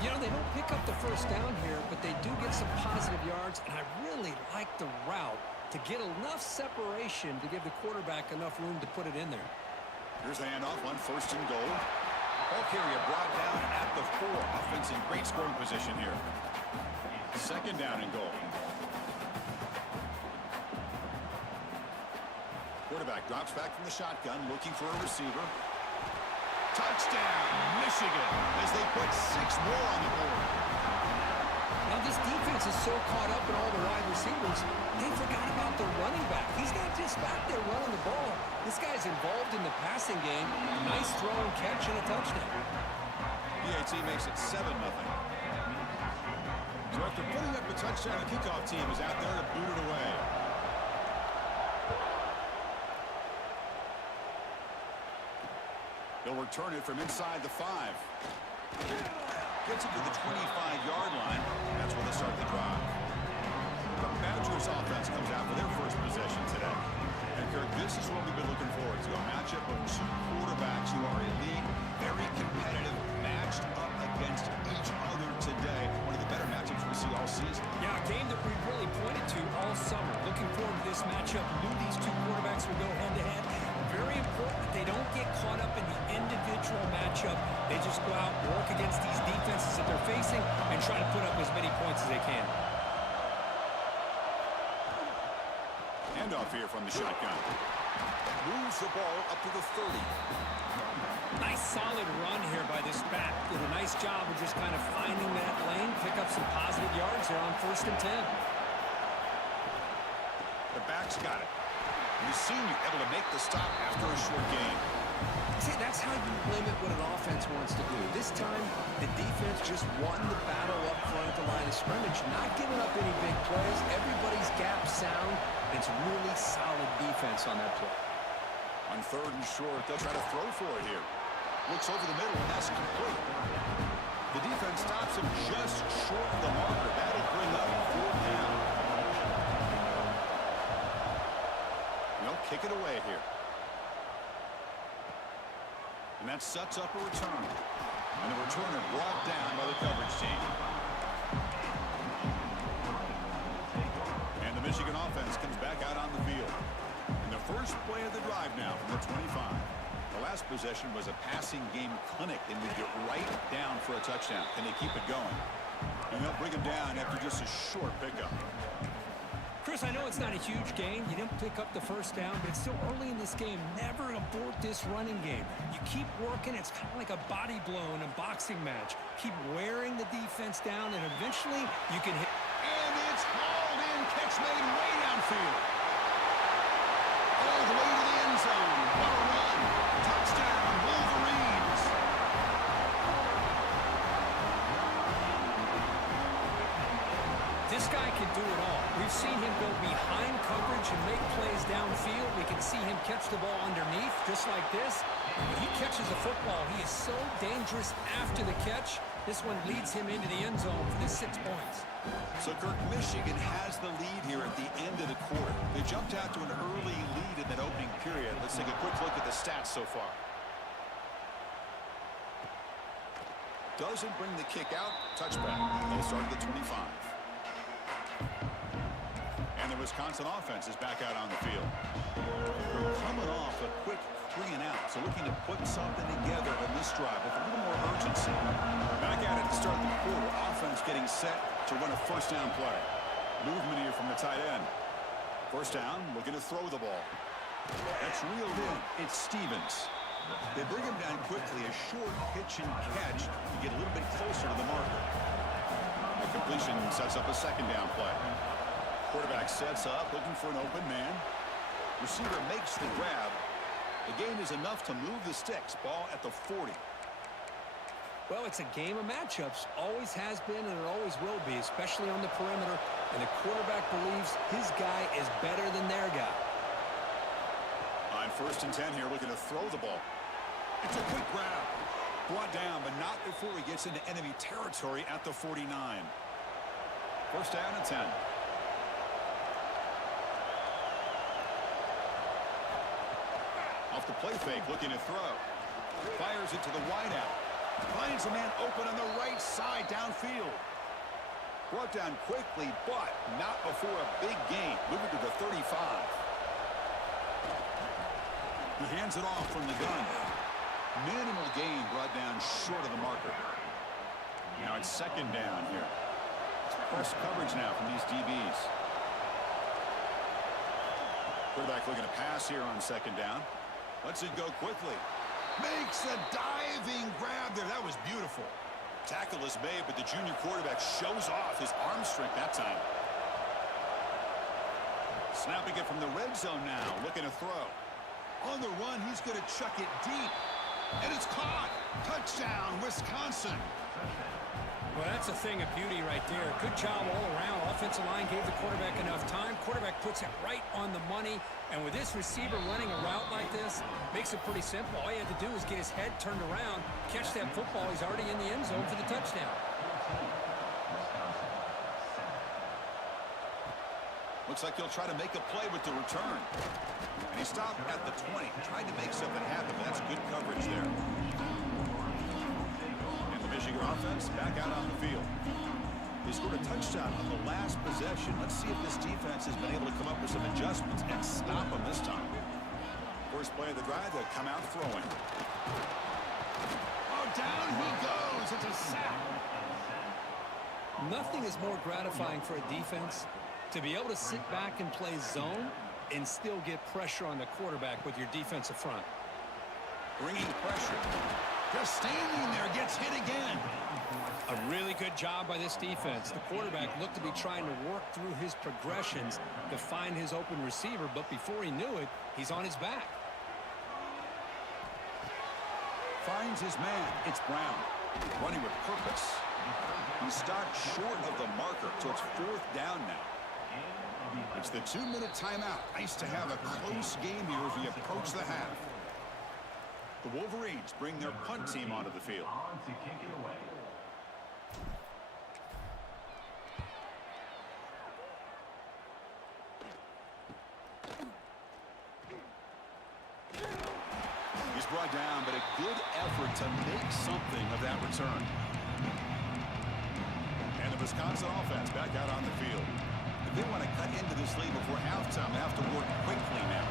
You know, they don't pick up the first down here, but they do get some positive yards, and I really like the route to get enough separation to give the quarterback enough room to put it in there. Here's the handoff on 1st and goal. Ball carrier brought down at the 4. Offense in great scoring position here. 2nd down and goal. Quarterback drops back from the shotgun, looking for a receiver. Touchdown, Michigan, as they put 6 more on the board. Now, this defense is so caught up in all the wide receivers, they forgot about the running back. He's not just back there running the ball. This guy's involved in the passing game. Nice throw and catch and a touchdown. PAT makes it 7-0. So after putting up a touchdown, the kickoff team is out there to boot it away. They'll return it from inside the 5. Gets it to the 25-yard line. That's where they start the drive. The Badgers offense comes out for their first possession today. And, Kirk, this is what we've been looking forward to, a matchup of two quarterbacks who are elite, very competitive, matched up against each other today. One of the better matchups we see all season. Yeah, a game that we really pointed to all summer. Looking forward to this matchup. Knew these two quarterbacks would go head-to-head. Very important that they don't get caught up in the individual matchup. They just go out, work against these defenses that they're facing, and try to put up as many points as they can. Handoff here from the shotgun. Moves the ball up to the 30. Nice solid run here by this back. Did a nice job of just kind of finding that lane, pick up some positive yards there on 1st and 10. The back's got it. You've seen you able to make the stop after a short game. See, that's how you limit what an offense wants to do. This time, the defense just won the battle up front at the line of scrimmage, not giving up any big plays. Everybody's gap sound. It's really solid defense on that play. On 3rd and short, they'll try to throw for it here. Looks over the middle, and that's complete. The defense stops him just short of the marker. That'll bring up 4th down. They'll kick it away here. And that sets up a return. And the returner brought down by the coverage team. And the Michigan offense comes back out on the field. And the first play of the drive now from the 25. The last possession was a passing game clinic. They moved it right down for a touchdown. Can they keep it going? And they'll bring him down after just a short pickup. Chris, I know it's not a huge gain. You didn't pick up the 1st down, but it's still early in this game. Never abort this running game. You keep working. It's kind of like a body blow in a boxing match. Keep wearing the defense down, and eventually you can hit. And it's hauled in. Catch made way downfield. All the way to the end zone. What a run. Touchdown, Wolverines. This guy can do it all. We've seen him go behind coverage and make plays downfield. We can see him catch the ball underneath, just like this. When he catches a football, he is so dangerous after the catch. This one leads him into the end zone for the 6 points. So, Kirk, Michigan has the lead here at the end of the quarter. They jumped out to an early lead in that opening period. Let's take a quick look at the stats so far. Doesn't bring the kick out. Touchback. They'll start at the 25. And the Wisconsin offense is back out on the field. They're coming off a quick 3 and out, so looking to put something together in this drive with a little more urgency. Back at it to start the quarter. Offense getting set to run a 1st down play. Movement here from the tight end. 1st down, looking to throw the ball. That's reeled in. It's Stevens. They bring him down quickly, a short pitch and catch to get a little bit closer to the marker. The completion sets up a 2nd down play. Quarterback sets up, looking for an open man. Receiver makes the grab. The gain is enough to move the sticks. Ball at the 40. Well, it's a game of matchups. Always has been, and it always will be, especially on the perimeter. And the quarterback believes his guy is better than their guy. On 1st and 10 here, looking to throw the ball. It's a quick grab. Brought down, but not before he gets into enemy territory at the 49. 1st down and 10. Off the play fake, looking to throw. Fires it to the wideout. Finds a man open on the right side downfield. Brought down quickly, but not before a big gain. Moving to the 35. He hands it off from the gun. Minimal gain brought down short of the marker. Now it's 2nd down here. Press coverage now from these DBs. Quarterback looking to pass here on 2nd down. Lets it go quickly. Makes a diving grab there. That was beautiful. Tackle is made, but the junior quarterback shows off his arm strength that time. Snapping it from the red zone now. Looking to throw. On the run, he's going to chuck it deep. And it's caught. Touchdown, Wisconsin. Well, that's a thing of beauty right there. Good job all around. Offensive line gave the quarterback enough time. Quarterback puts it right on the money. And with this receiver running a route like this, makes it pretty simple. All you had to do was get his head turned around, catch that football. He's already in the end zone for the touchdown. Looks like he'll try to make a play with the return. And he stopped at the 20. Tried to make something happen, but that's good coverage there. And the Michigan offense back out on the field. They scored a touchdown on the last possession. Let's see if this defense has been able to come up with some adjustments and stop them this time. First play of the drive, they'll come out throwing. Oh, down he goes. It's a sack. Nothing is more gratifying for a defense to be able to sit back and play zone and still get pressure on the quarterback with your defensive front. Bringing pressure. Just standing there, gets hit again. A really good job by this defense. The quarterback looked to be trying to work through his progressions to find his open receiver, but before he knew it, he's on his back. Finds his man. It's Brown. Running with purpose. He stopped short of the marker, so it's 4th down now. It's the 2-minute timeout. Nice to have a close game here as we approach the half. The Wolverines bring their punt team onto the field. He's brought down, but a good effort to make something of that return. And the Wisconsin offense back out on the field. If they want to cut into this lead before halftime, they have to work quickly now.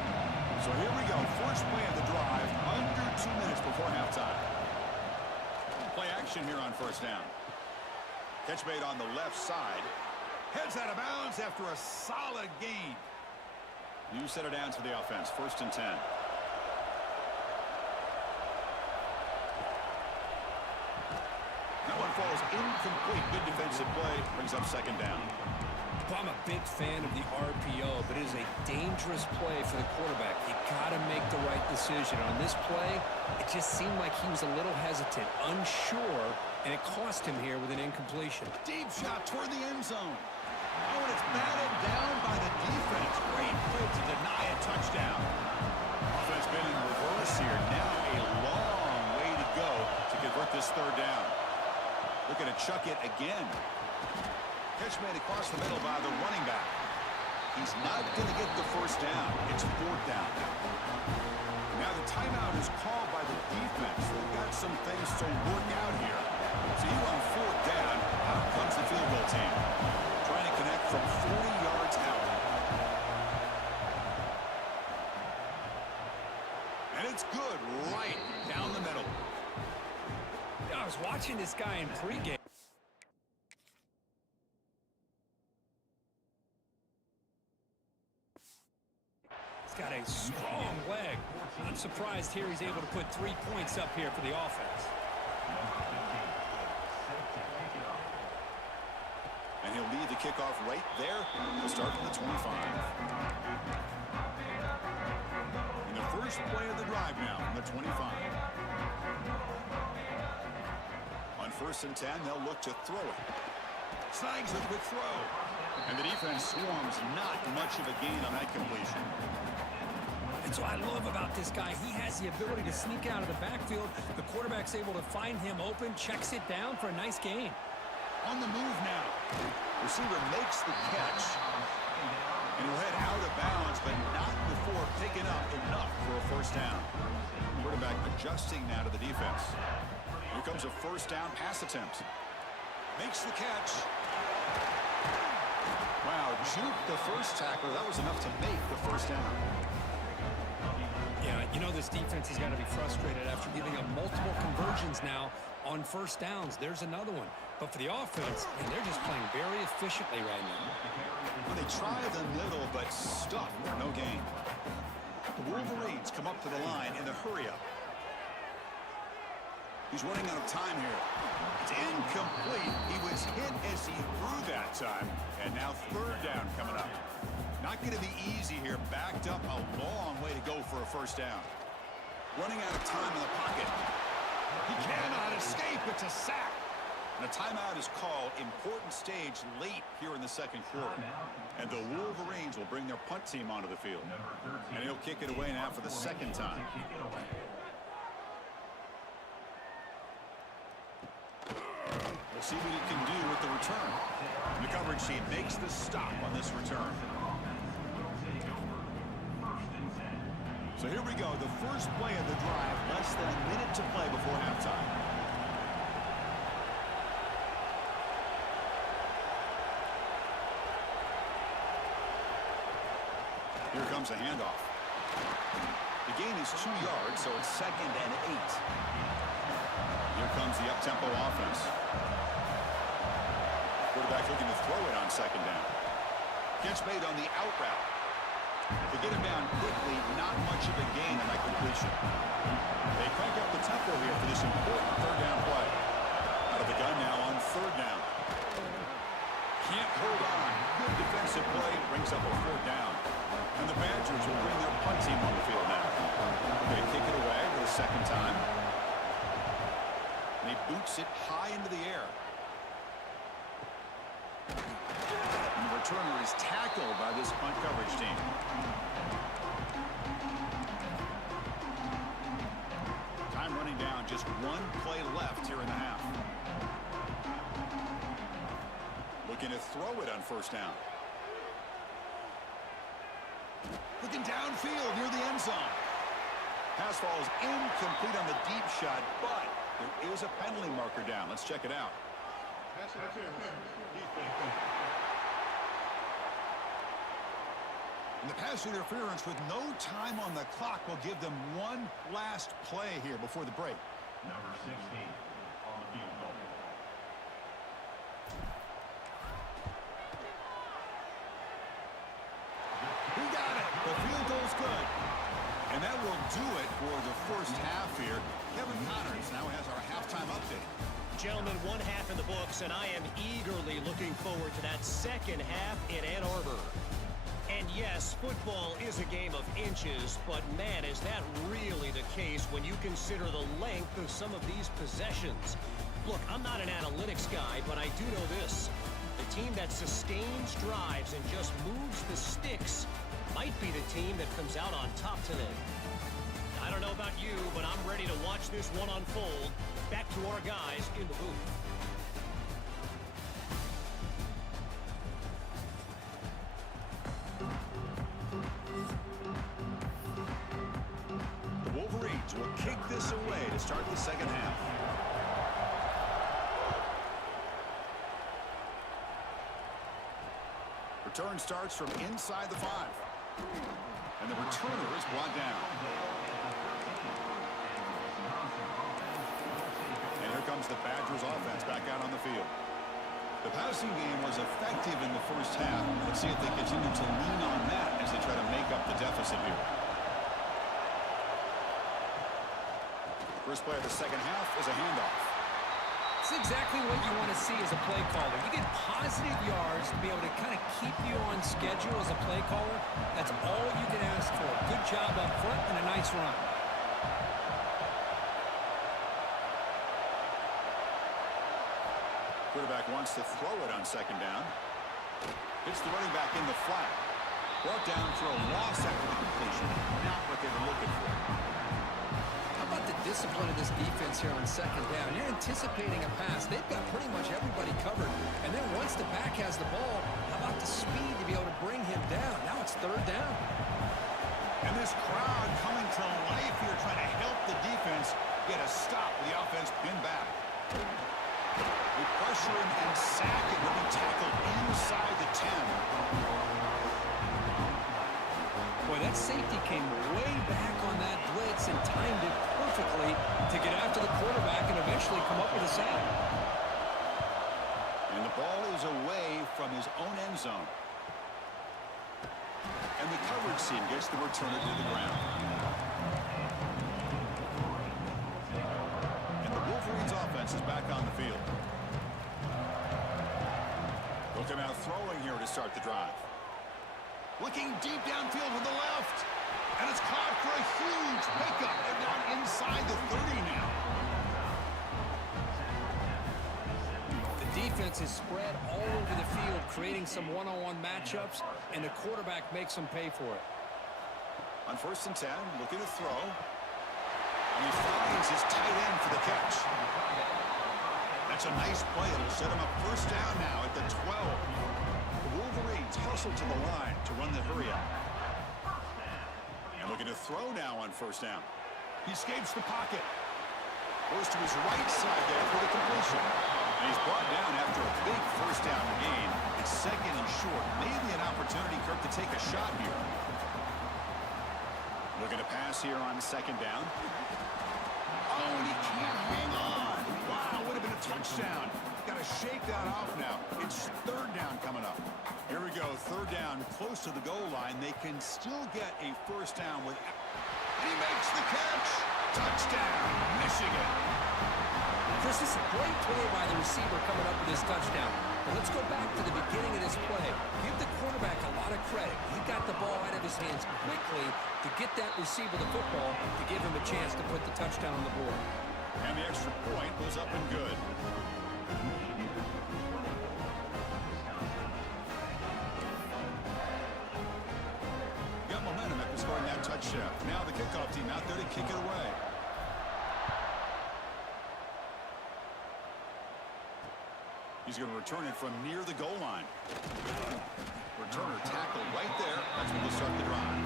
So here we go. First play of the drive, under 2 minutes before halftime. Play action here on first down. Catch made on the left side. Heads out of bounds after a solid gain. New set of downs for the offense. 1st and 10. That one falls incomplete. Good defensive play. Brings up 2nd down. I'm a big fan of the RPO, but it is a dangerous play for the quarterback. You got to make the right decision. On this play, it just seemed like he was a little hesitant, unsure, and it cost him here with an incompletion. Deep shot toward the end zone. Oh, and it's batted down by the defense. Great play to deny a touchdown. Offense been in reverse here. Now a long way to go to convert this 3rd down. Looking to chuck it again. Catch made across the middle by the running back. He's not going to get the 1st down. It's 4th down now. Now the timeout is called by the defense. They've got some things to work out here. So you on 4th down. Out comes the field goal team. Trying to connect from 40 yards out. And it's good right down the middle. I was watching this guy in pregame. Got a strong leg. I'm surprised here he's able to put 3 points up here for the offense. And he'll lead the kickoff right there. He'll start from the 25. In the first play of the drive now from the 25. On 1st and 10, they'll look to throw it. Snags a quick throw. And the defense swarms not much of a gain on that completion. That's what I love about this guy. He has the ability to sneak out of the backfield. The quarterback's able to find him open, checks it down for a nice gain. On the move now. Receiver makes the catch. And he'll head out of bounds, but not before picking up enough for a 1st down. Quarterback adjusting now to the defense. Here comes a 1st down pass attempt. Makes the catch. Wow, juked the 1st tackler. That was enough to make the 1st down. Yeah, you know this defense has got to be frustrated after giving up multiple conversions now on 1st downs. There's another one. But for the offense, and they're just playing very efficiently right now. Well, they try the middle, but stuck for no gain. The Wolverines come up to the line in the hurry-up. He's running out of time here. It's incomplete. He was hit as he threw that time. And now 3rd down coming up. Not going to be easy here. Backed up a long way to go for a 1st down. Running out of time in the pocket. He cannot escape. It's a sack. And a timeout is called. Important stage late here in the second quarter. And the Wolverines will bring their punt team onto the field. And he'll kick it away now for the second time. We'll see what he can do with the return. And the coverage team makes the stop on this return. So here we go. The first play of the drive. Less than a minute to play before halftime. Here comes a handoff. The gain is 2 yards, so it's 2nd and 8. Here comes the up-tempo offense. Quarterback looking to throw it on 2nd down. Catch made on the out route. To get him down quickly, not much of a gain on that completion. They crank up the tempo here for this important 3rd down play. Out of the gun now on 3rd down. Can't hold on. Good defensive play. Brings up a 4th down. And the Badgers will bring their punt team on the field now. They kick it away for the 2nd time. And he boots it high into the air. And the returner is tackled by this punt coverage team. Time running down. Just 1 play left here in the half. Looking to throw it on 1st down. Looking downfield near the end zone. Pass falls incomplete on the deep shot, but there is a penalty marker down. Let's check it out. And the pass interference with no time on the clock will give them one last play here before the break. Number 16 on the field goal. He got it. The field goal's good. And that will do it for the first half here. Kevin Connors now has our halftime update. Gentlemen, 1 half in the books, and I am eagerly looking forward to that second half in Ann Arbor. And yes, football is a game of inches, but man, is that really the case when you consider the length of some of these possessions. Look, I'm not an analytics guy, but I do know this. The team that sustains drives and just moves the sticks might be the team that comes out on top today. I don't know about you, but I'm ready to watch this one unfold. Back to our guys in the booth. The Wolverines will kick this away to start the second half. Return starts from inside the 5. And the returner is brought down. And here comes the Badgers offense back out on the field. The passing game was effective in the first half. Let's see if they continue to lean on that as they try to make up the deficit here. First play of the second half is a handoff. It's exactly what you want to see as a play caller. You get positive yards to be able to kind of keep you on schedule as a play caller. That's all you can ask for. Good job up front and a nice run. Quarterback wants to throw it on 2nd down. Hits the running back in the flat. Brought down for a loss after the completion. Not what they were looking for. How about the discipline of this defense here on 2nd down? You're anticipating a pass. They've got pretty much everybody covered. And then once the back has the ball, how about the speed to be able to bring him down? Now it's 3rd down. And this crowd coming to life here trying to help the defense get a stop with the offense pinned back. We pressure him and sack it when he tackled inside the 10. Boy, that safety came way back on that blitz and timed it perfectly to get after the quarterback and eventually come up with a sack. And the ball is away from his own end zone. And the coverage team gets the returner to the ground. And the Wolverines offense is back on the field. They'll come out throwing here to start the drive. Looking deep downfield to the left. And it's caught for a huge pickup. They're down inside the 30 now. defense is spread all over the field, creating some one-on-one matchups, and the quarterback makes them pay for it. On 1st and 10, looking to throw. And he finds his tight end for the catch. That's a nice play. It'll set him up 1st down now at the 12. The Wolverines hustle to the line to run the hurry up. And looking to throw now on 1st down. He escapes the pocket. Goes to his right side there for the completion. And he's brought down after a big 1st down gain. It's 2nd and short. Maybe an opportunity, Kirk, to take a shot here. Looking to pass here on 2nd down. Oh, and he can't hang on. Wow, would have been a touchdown. Got to shake that off now. It's 3rd down coming up. Here we go, 3rd down, close to the goal line. They can still get a 1st down with... He makes the catch. Touchdown, Michigan. Chris, this is a great play by the receiver coming up with his touchdown. But let's go back to the beginning of this play. Give the quarterback a lot of credit. He got the ball out of his hands quickly to get that receiver the football to give him a chance to put the touchdown on the board. And the extra point goes up and good. Got momentum after scoring that touchdown. Now the kickoff team out there to kick it away. He's going to return it from near the goal line. Returner tackled right there. That's when they start the drive.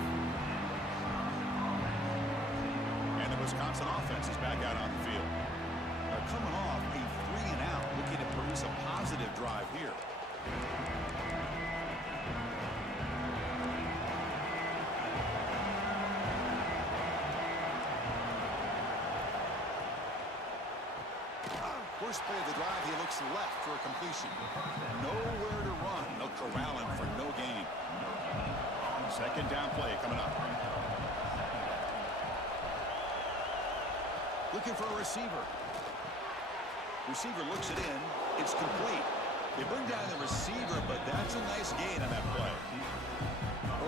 And the Wisconsin offense is back out on the field. They're coming off a 3-and-out, looking to produce a positive drive here. First play of the drive, he looks left for a completion. Nowhere to run. They'll corral him for no gain. 2nd down play coming up. Looking for a receiver. Receiver looks it in. It's complete. They bring down the receiver, but that's a nice gain on that play.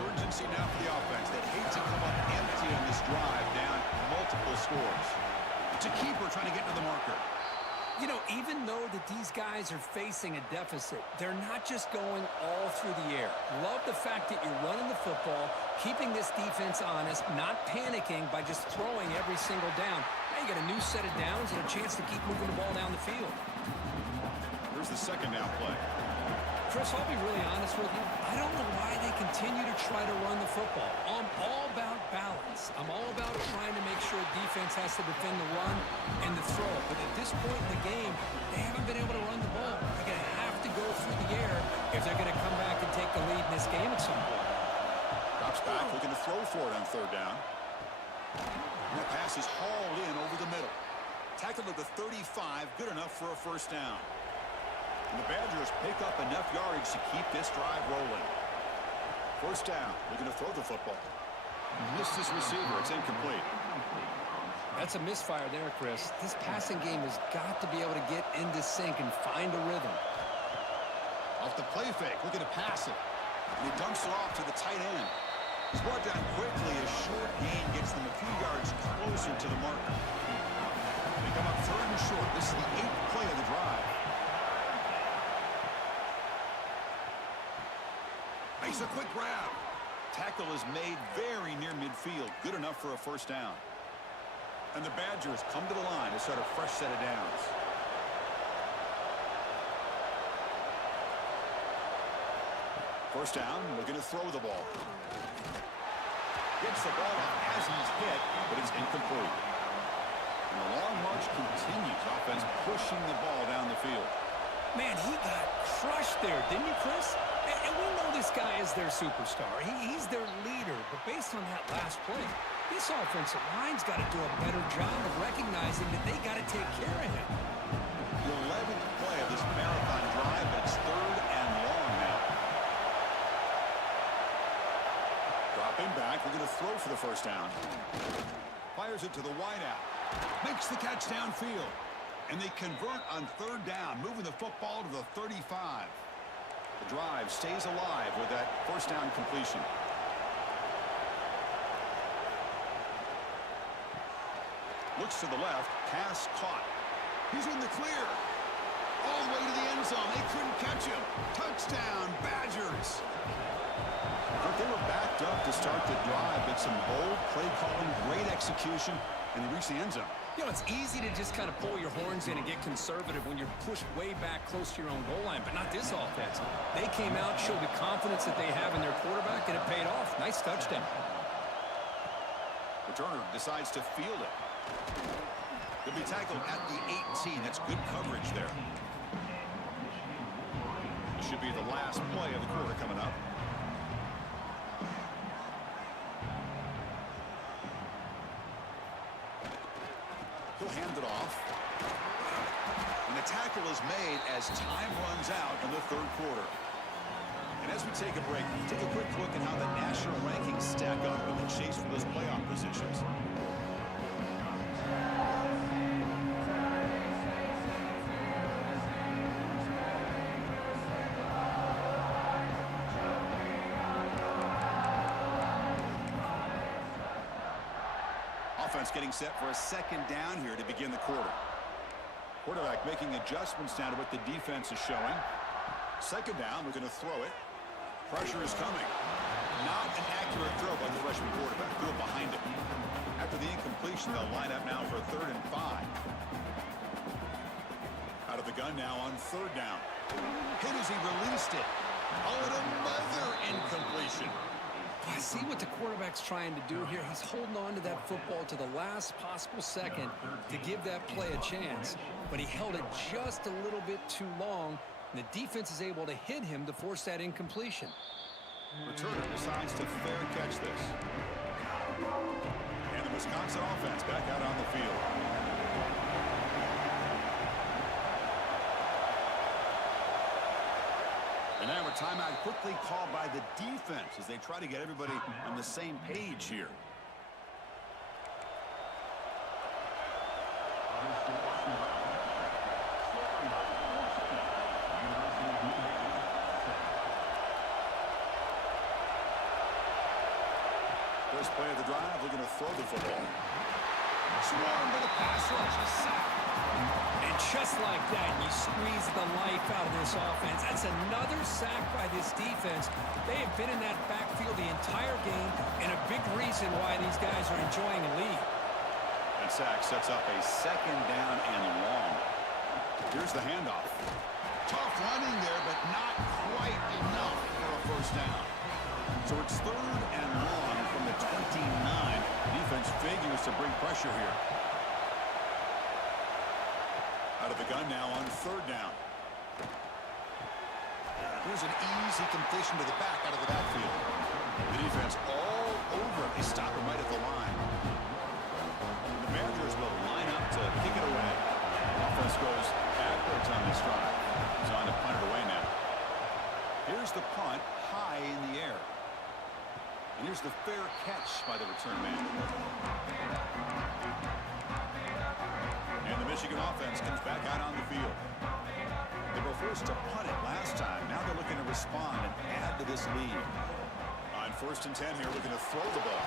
Urgency now for the offense that hates to come up empty on this drive, down multiple scores. It's a keeper trying to get to the marker. You know, even though that these guys are facing a deficit, they're not just going all through the air. Love the fact that you're running the football, keeping this defense honest, not panicking by just throwing every single down. Now you got a new set of downs and a chance to keep moving the ball down the field. Here's the 2nd down play. Chris, I'll be really honest with you. I don't know why they continue to try to run the football. I'm all about balance. I'm all about trying to make sure defense has to defend the run and the throw. But at this point in the game, they haven't been able to run the ball. They're going to have to go through the air if they're going to come back and take the lead in this game at some point. Drops back, looking to throw for it on 3rd down. And that pass is hauled in over the middle. Tackled at the 35, good enough for a 1st down. And the Badgers pick up enough yardage to keep this drive rolling. 1st down, looking to throw the football. Missed his receiver, it's incomplete. That's a misfire there, Chris. This passing game has got to be able to get into sync and find a rhythm. Off the play fake, looking to pass it. And he dumps it off to the tight end. He's brought down quickly. A short gain gets them a few yards closer to the marker. They come up 3rd and short. This is the 8th play of the drive. Makes a quick grab. Tackle is made very near midfield. Good enough for a 1st down. And the Badgers come to the line to start a fresh set of downs. First down, looking to throw the ball. Gets the ball out as he's hit, but it's incomplete. And the long march continues. Offense pushing the ball down the field. Man, he got crushed there, didn't you, Chris? And we know this guy is their superstar. He's their leader. But based on that last play, this offensive line's got to do a better job of recognizing that they got to take care of him. The 11th play of this marathon drive, but it's 3rd and long now. Dropping back, we're going to throw for the 1st down. Fires it to the wideout. Makes the catch downfield. And they convert on 3rd down, moving the football to the 35. The drive stays alive with that 1st down completion. Looks to the left, pass caught. He's in the clear. all the way to the end zone. They couldn't catch him. Touchdown, Badgers. But they were backed up to start the drive, but some bold play calling, great execution, and they reached the end zone. You know, it's easy to just kind of pull your horns in and get conservative when you're pushed way back close to your own goal line, but not this offense. They came out, showed the confidence that they have in their quarterback, and it paid off. Nice touchdown. Returner decides to field it. He'll be tackled at the 18. That's good coverage there. This should be the last play of the quarter coming up. He'll hand it off. And the tackle is made as time runs out in the third quarter. And as we take a break, take a quick look at how the national rankings stack up in the chase for those playoff positions. Offense getting set for a second down here to begin the quarter. Quarterback making adjustments now to what the defense is showing. Second down, we're going to throw it. Pressure is coming. Not an accurate throw by the freshman quarterback. Threw it behind him. After the incompletion, they'll line up now for 3rd and 5. Out of the gun now on 3rd down. Hit as he released it. Oh, and another incompletion. I see what the quarterback's trying to do here. He's holding on to that football to the last possible second to give that play a chance. But he held it just a little bit too long, and the defense is able to hit him to force that incompletion. Returner decides to fair catch this. And the Wisconsin offense back out on the field. And now a timeout quickly called by the defense as they try to get everybody on the same page here. First play of the drive, they're going to throw the football. Swarm with a pass rush, a sack. And just like that, you squeeze the life out of this offense. That's another sack by this defense. They have been in that backfield the entire game, and a big reason why these guys are enjoying a lead. That sack sets up a second down and long. Here's the handoff. Tough running there, but not quite enough for a first down. So it's 3rd and long from the 29. Defense figures to bring pressure here. Out of the gun now on 3rd down. Here's an easy completion to the back out of the backfield. The defense all over. They stop him right at the line. The Badgers will line up to kick it away. Offense goes backwards on this drive. He's on to punt it away now. Here's the punt high in the air. And here's the fair catch by the return man. And the Michigan offense comes back out on the field. They were forced to punt it last time. Now they're looking to respond and add to this lead. On 1st and 10 here, looking to throw the ball.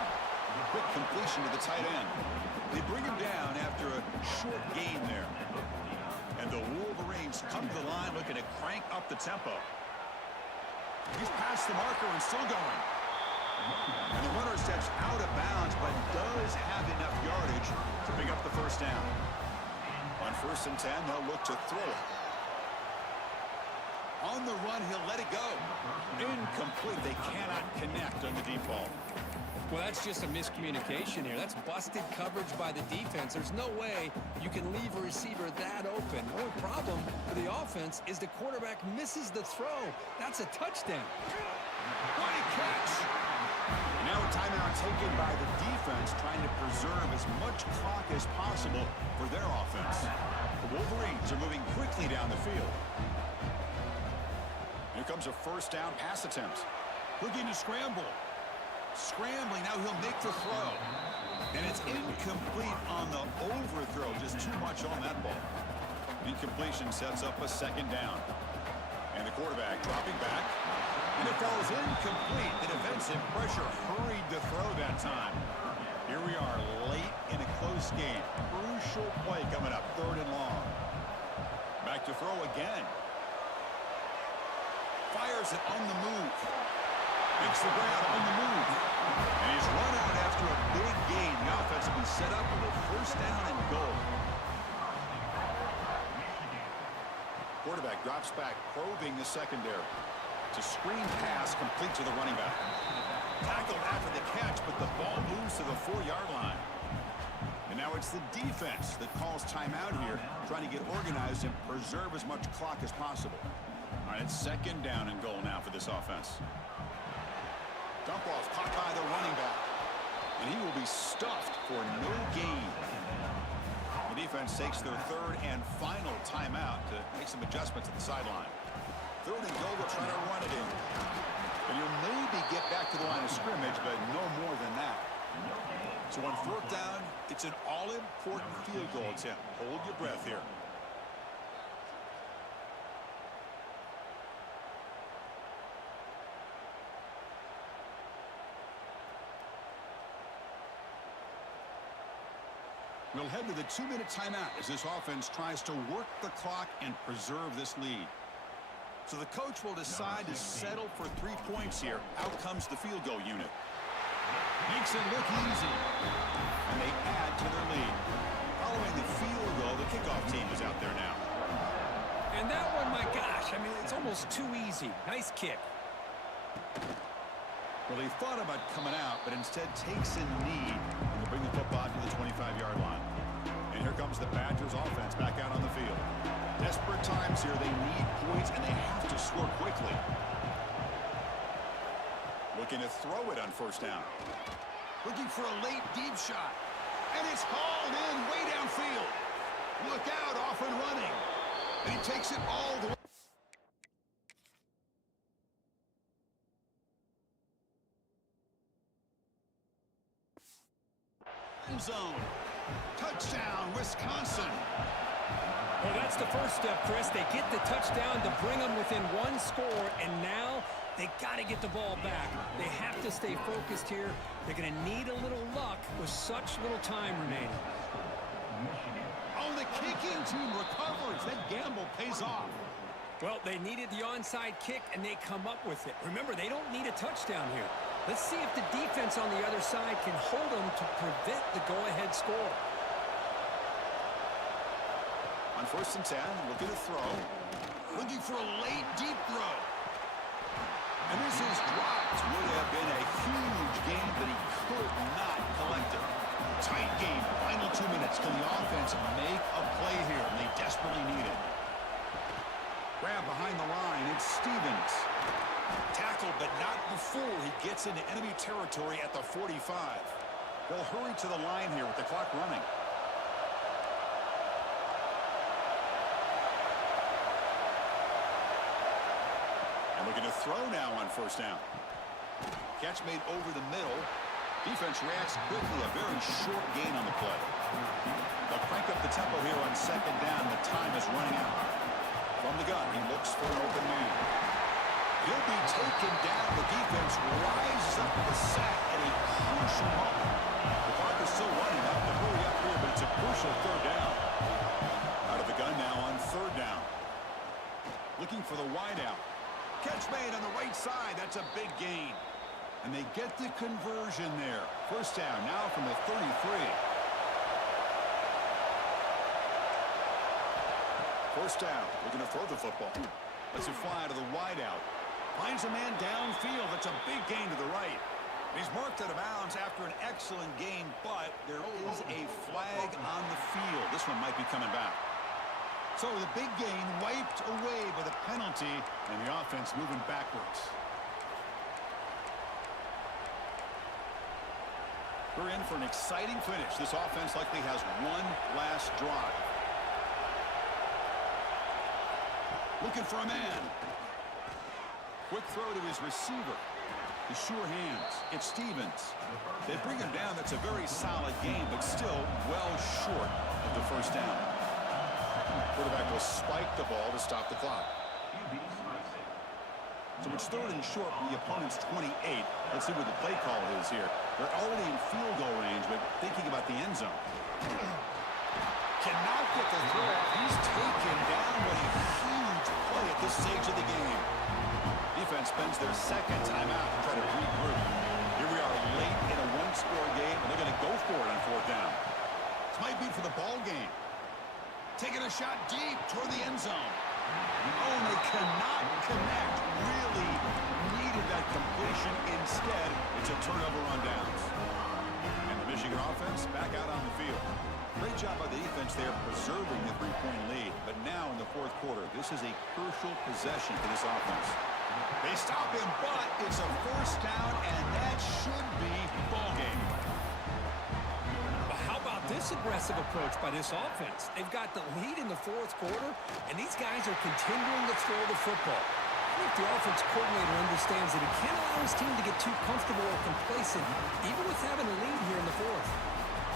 Quick completion to the tight end. They bring him down after a short gain there. And the Wolverines come to the line looking to crank up the tempo. He's past the marker and still going. And the runner steps out of bounds, but does have enough yardage to pick up the first down. On 1st and 10, they'll look to throw it. On the run, he'll let it go. Incomplete. They cannot connect on the deep ball. Well, that's just a miscommunication here. That's busted coverage by the defense. There's no way you can leave a receiver that open. The only problem for the offense is the quarterback misses the throw. That's a touchdown. What a catch! Now a timeout taken by the defense, trying to preserve as much clock as possible for their offense. The Wolverines are moving quickly down the field. Here comes a first down pass attempt. Looking to scramble. Scrambling, now he'll make the throw. And it's incomplete on the overthrow. Just too much on that ball. Incompletion sets up a second down. And the quarterback dropping back. And it falls incomplete. The defensive pressure hurried the throw that time. Here we are late in a close game. Crucial play coming up, 3rd and long. Back to throw again. Fires it on the move. Makes the grab on the move. And he's run out after a big gain. The offense will be set up with a first down and goal. Quarterback drops back, probing the secondary. It's a screen pass complete to the running back. Tackled after the catch, but the ball moves to the 4-yard line. And now it's the defense that calls timeout here, trying to get organized and preserve as much clock as possible. All right, it's second down and goal now for this offense. Dump off caught by the running back. And he will be stuffed for no gain. The defense takes their third and final timeout to make some adjustments at the sideline. Third and goal, will try to run it in. And you'll maybe get back to the line of scrimmage, but no more than that. So on fourth down, it's an all-important field goal attempt. Hold your breath here. We'll head to the 2-minute timeout as this offense tries to work the clock and preserve this lead. So the coach will decide to settle for 3 points here. Out comes the field goal unit. Makes it look easy. And they add to their lead. Following the field goal, the kickoff team is out there now. And that one, my gosh, I mean, it's almost too easy. Nice kick. Well, he thought about coming out, but instead takes a knee and will bring the football to the 25-yard line. And here comes the Badgers offense back out on the field. Desperate times here. They need points, and they have to score quickly. Looking to throw it on first down. Looking for a late deep shot. And it's hauled in way downfield. Look out, off and running. And he takes it all the way. End zone. Touchdown, Wisconsin. Well, that's the first step, Chris. They get the touchdown to bring them within one score, and now they got to get the ball back. They have to stay focused here. They're going to need a little luck with such little time remaining. Oh, the kicking team recovers. That gamble pays off. Well, they needed the onside kick, and they come up with it. Remember, they don't need a touchdown here. Let's see if the defense on the other side can hold them to prevent the go-ahead score. On first and 10, looking to throw. Looking for a late, deep throw. And this is dropped. Would have been a huge gain, but he could not collect it. Tight game. Final 2 minutes. Can the offense make a play here? And they desperately need it. Grab behind the line. It's Stevens. Tackled, but not before he gets into enemy territory at the 45. They'll hurry to the line here with the clock running. And looking to throw now on first down. Catch made over the middle. Defense reacts quickly. A very short gain on the play. They'll crank up the tempo here on second down. The time is running out. From the gun, he looks for an open man. He'll be taken down. The defense rises up with a sack at a crucial moment. The clock is still running. Not to hurry up here, but it's a crucial third down. Out of the gun now on third down. Looking for the wideout. Catch made on the right side. That's a big gain. And they get the conversion there. First down now from the 33. First down. Looking to throw the football. Lets it fly to the wideout. Finds a man downfield. That's a big gain to the right. He's marked out of bounds after an excellent gain, but there is a flag on the field. This one might be coming back. So the big gain wiped away by the penalty, and the offense moving backwards. We're in for an exciting finish. This offense likely has one last drive. Looking for a man. Quick throw to his receiver. The sure hands. It's Stevens. They bring him down. That's a very solid game, but still well short of the first down. Quarterback will spike the ball to stop the clock. So it's third and short from the opponent's 28. Let's see what the play call is here. They're already in field goal range, but thinking about the end zone. Cannot get the throw off. He's taken down. What a huge play at this stage of the game. Defense spends their second timeout to try to regroup. Here we are late in a one-score game, and they're going to go for it on fourth down. This might be for the ball game. Taking a shot deep toward the end zone. Oh, and they cannot connect. Really needed that completion. Instead, it's a turnover on downs. And the Michigan offense back out on the field. Great job by the defense there preserving the three-point lead. But now in the fourth quarter, this is a crucial possession for this offense. They stop him, but it's a first down, and that should be ball game. Well, how about this aggressive approach by this offense? They've got the lead in the fourth quarter, and these guys are continuing to throw the football. I think the offense coordinator understands that he can't allow his team to get too comfortable or complacent, even with having a lead here in the fourth.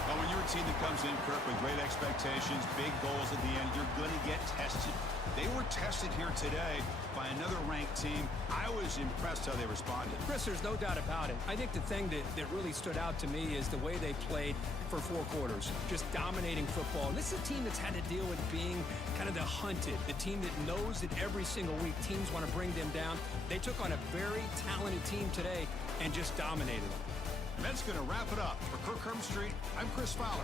Well, when you're a team that comes in, Kirk, with great expectations, big goals at the end, you're going to get tested. They were tested here today by another ranked team. I was impressed how they responded. Chris, there's no doubt about it. I think the thing that really stood out to me is the way they played for 4 quarters, just dominating football. And this is a team that's had to deal with being kind of the hunted, the team that knows that every single week teams want to bring them down. They took on a very talented team today and just dominated them. And that's going to wrap it up. For Kirk Herbstreit, I'm Chris Fowler.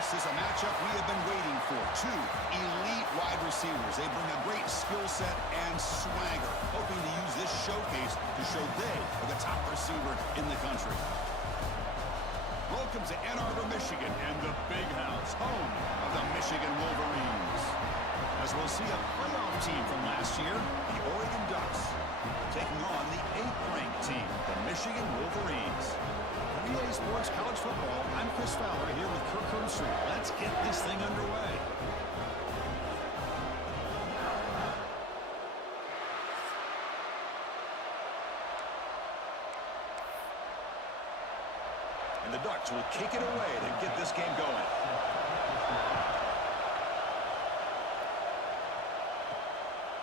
This is a matchup we have been waiting for. Two elite wide receivers. They bring a great skill set and swagger, hoping to use this showcase to show they are the top receiver in the country. Welcome to Ann Arbor, Michigan, and the Big House, home of the Michigan Wolverines. As we'll see a playoff team from last year, the Oregon Ducks, taking on the 8th-ranked team, the Michigan Wolverines. Relay Sports College Football, I'm Chris Fowler here with Kirk Herbstreit. Let's get this thing underway. And the Ducks will kick it away to get this game going.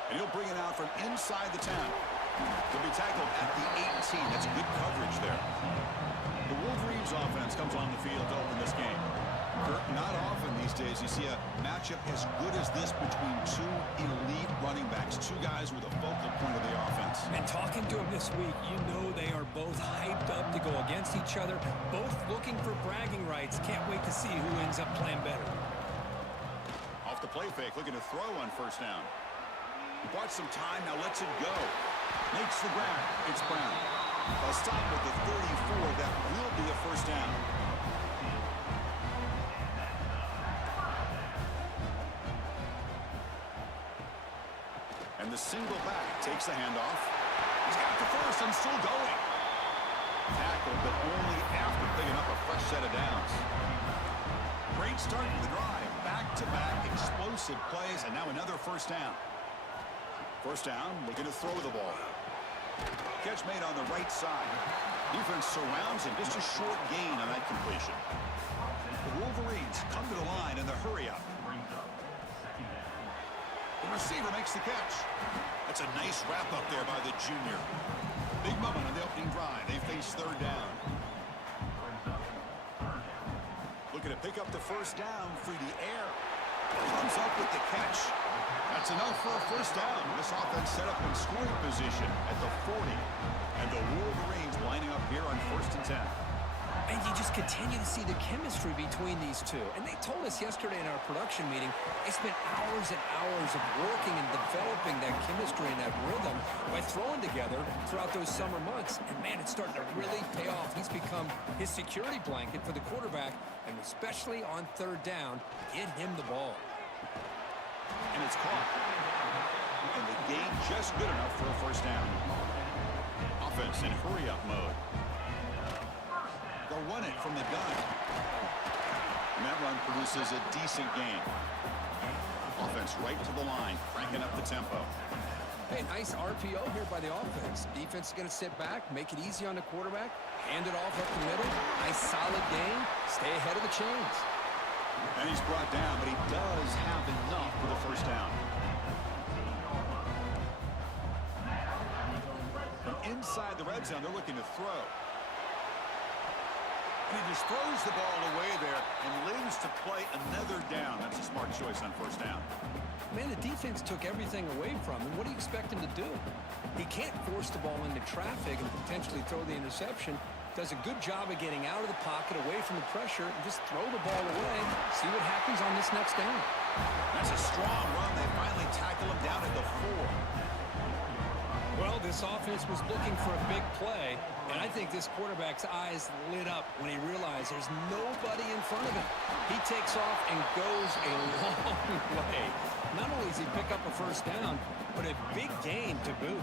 And he'll bring it out from inside the 10. He'll be tackled at the 18. That's good coverage there. The Wolverines offense comes on the field to open this game. Kirk, not often these days you see a matchup as good as this between two elite running backs, two guys with a focal point of the offense. And talking to them this week, you know they are both hyped up to go against each other, both looking for bragging rights. Can't wait to see who ends up playing better. Off the play fake, looking to throw on first down. He bought some time, now lets it go. Makes the grab. It's Brown. A stop with the 34. That will be a first down. And the single back takes the handoff. He's got the first and still going. Tackled, but only after picking up a fresh set of downs. Great start to the drive. Back-to-back explosive plays, and now another first down. First down, looking to throw the ball. Catch made on the right side. Defense surrounds him. Just a short gain on that completion. The Wolverines come to the line in the hurry-up. The receiver makes the catch. That's a nice wrap-up there by the junior. Big moment on the opening drive. They face third down. Looking to pick up the first down through the air. Comes up with the catch. That's enough for a first down. This offense set up in scoring position at the 40. And the Wolverines lining up here on 1st and 10. And you just continue to see the chemistry between these two. And they told us yesterday in our production meeting, they spent hours and hours of working and developing that chemistry and that rhythm by throwing together throughout those summer months. And man, it's starting to really pay off. He's become his security blanket for the quarterback, and especially on third down, get him the ball. And it's caught. And the gain just good enough for a first down. Offense in hurry-up mode. They'll run it from the gun. And that run produces a decent gain. Offense right to the line, cranking up the tempo. Hey, nice RPO here by the offense. Defense is going to sit back, make it easy on the quarterback, hand it off up the middle. Nice solid gain. Stay ahead of the chains. And he's brought down, but he does have enough for the first down. From inside the red zone, they're looking to throw. And he just throws the ball away there and lives to play another down. That's a smart choice on first down. Man, the defense took everything away from him. What do you expect him to do? He can't force the ball into traffic and potentially throw the interception. Does a good job of getting out of the pocket, away from the pressure, and just throw the ball away. See what happens on this next down. That's a strong run. They finally tackle him down at the 4. Well, this offense was looking for a big play, and I think this quarterback's eyes lit up when he realized there's nobody in front of him. He takes off and goes a long way. Not only does he pick up a first down, but a big gain to boot.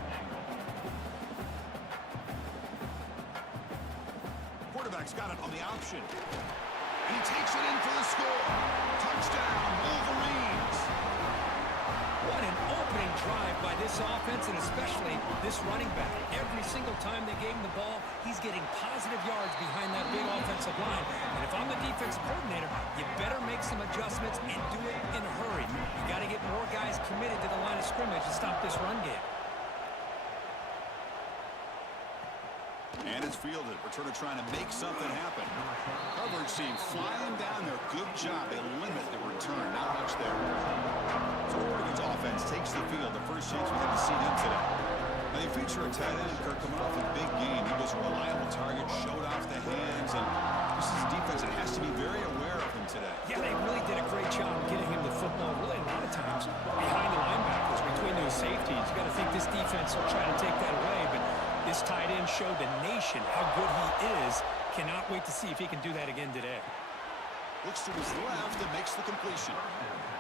Quarterback's got it on the option. And he takes it in for the score. Touchdown, Wolverines. What an opening drive by this offense, and especially this running back. Every single time they gave him the ball, he's getting positive yards behind that big offensive line. And if I'm the defensive coordinator, you better make some adjustments and do it in a hurry. You got to get more guys committed to the line of scrimmage to stop this run game. And it's fielded. Returner trying to make something happen. Coverage team flying down there. Good job. They limit the return. Not much there. So Oregon's offense takes the field. The first chance we had to see them today. Now they feed Great for a tight end, Kirk, coming off a big game. He was a reliable target, showed off the hands, and this is a defense that has to be very aware of him today. Yeah, they really did a great job getting him the football, really a lot of times behind the linebackers, between those safeties. You got to think this defense will try to take that away, but this tight end showed the nation how good he is. Cannot wait to see if he can do that again today. Looks to his left and makes the completion.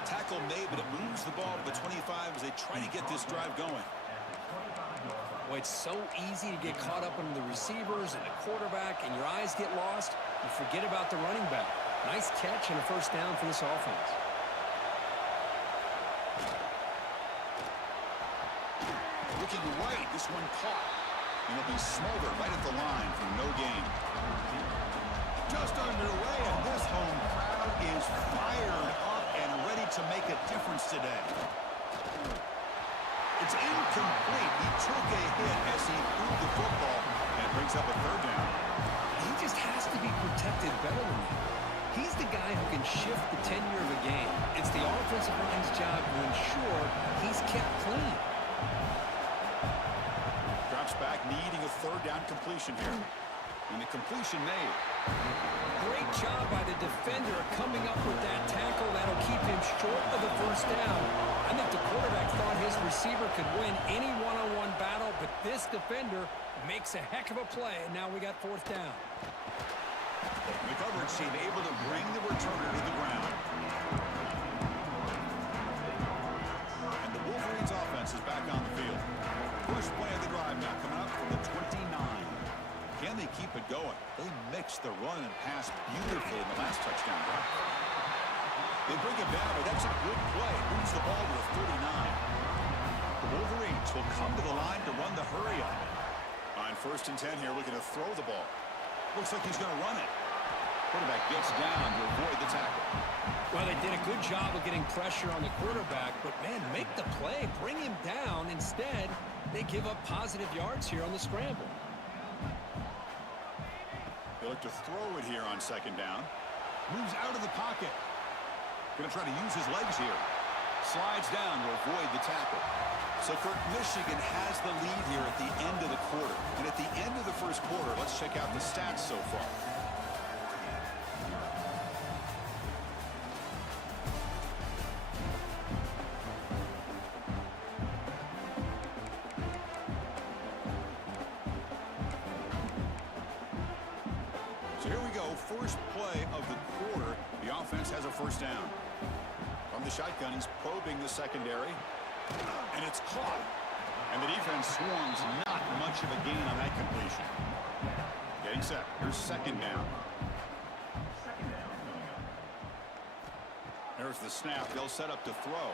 Tackle made, but it moves the ball to the 25 as they try to get this drive going. Boy, it's so easy to get caught up in the receivers and the quarterback, and your eyes get lost. You forget about the running back. Nice catch and a first down for this offense. Looking right, this one caught. And it'll be Smolder right at the line for no gain. Just underway, and this home crowd is fired up and ready to make a difference today. It's incomplete. He took a hit as he threw the football and brings up a third down. He just has to be protected better than that. He's the guy who can shift the tenure of a game. It's the offensive line's job to ensure he's kept clean. Drops back, needing a third down completion here. And the completion made. Great job by the defender coming up with that tackle. That'll keep him short of the first down. I think the quarterback thought his receiver could win any one-on-one battle, but this defender makes a heck of a play, and now we got fourth down. The coverage team able to bring the returner to the ground. And the Wolverines offense is back on the field. First play of the drive now coming up from the 29. Can they keep it going? They mixed the run and pass beautifully in the last touchdown drive. They bring it down, but that's a good play. Moves the ball to the 39. The Wolverines will come to the line to run the hurry on it. On 1st and 10 here, looking to throw the ball. Looks like he's going to run it. Quarterback gets down to avoid the tackle. Well, they did a good job of getting pressure on the quarterback, but, man, make the play. Bring him down. Instead, they give up positive yards here on the scramble. They look to throw it here on 2nd down. Moves out of the pocket. Going to try to use his legs here. Slides down to avoid the tackle. So, Kirk, Michigan has the lead here at the end of the quarter. And at the end of the first quarter, let's check out the stats so far. So here we go, first play of the quarter. The offense has a first down. From the shotgun, he's probing the secondary. And it's caught. And the defense swarms, not much of a gain on that completion. Getting set. Here's 2nd down. There's the snap. They'll set up to throw.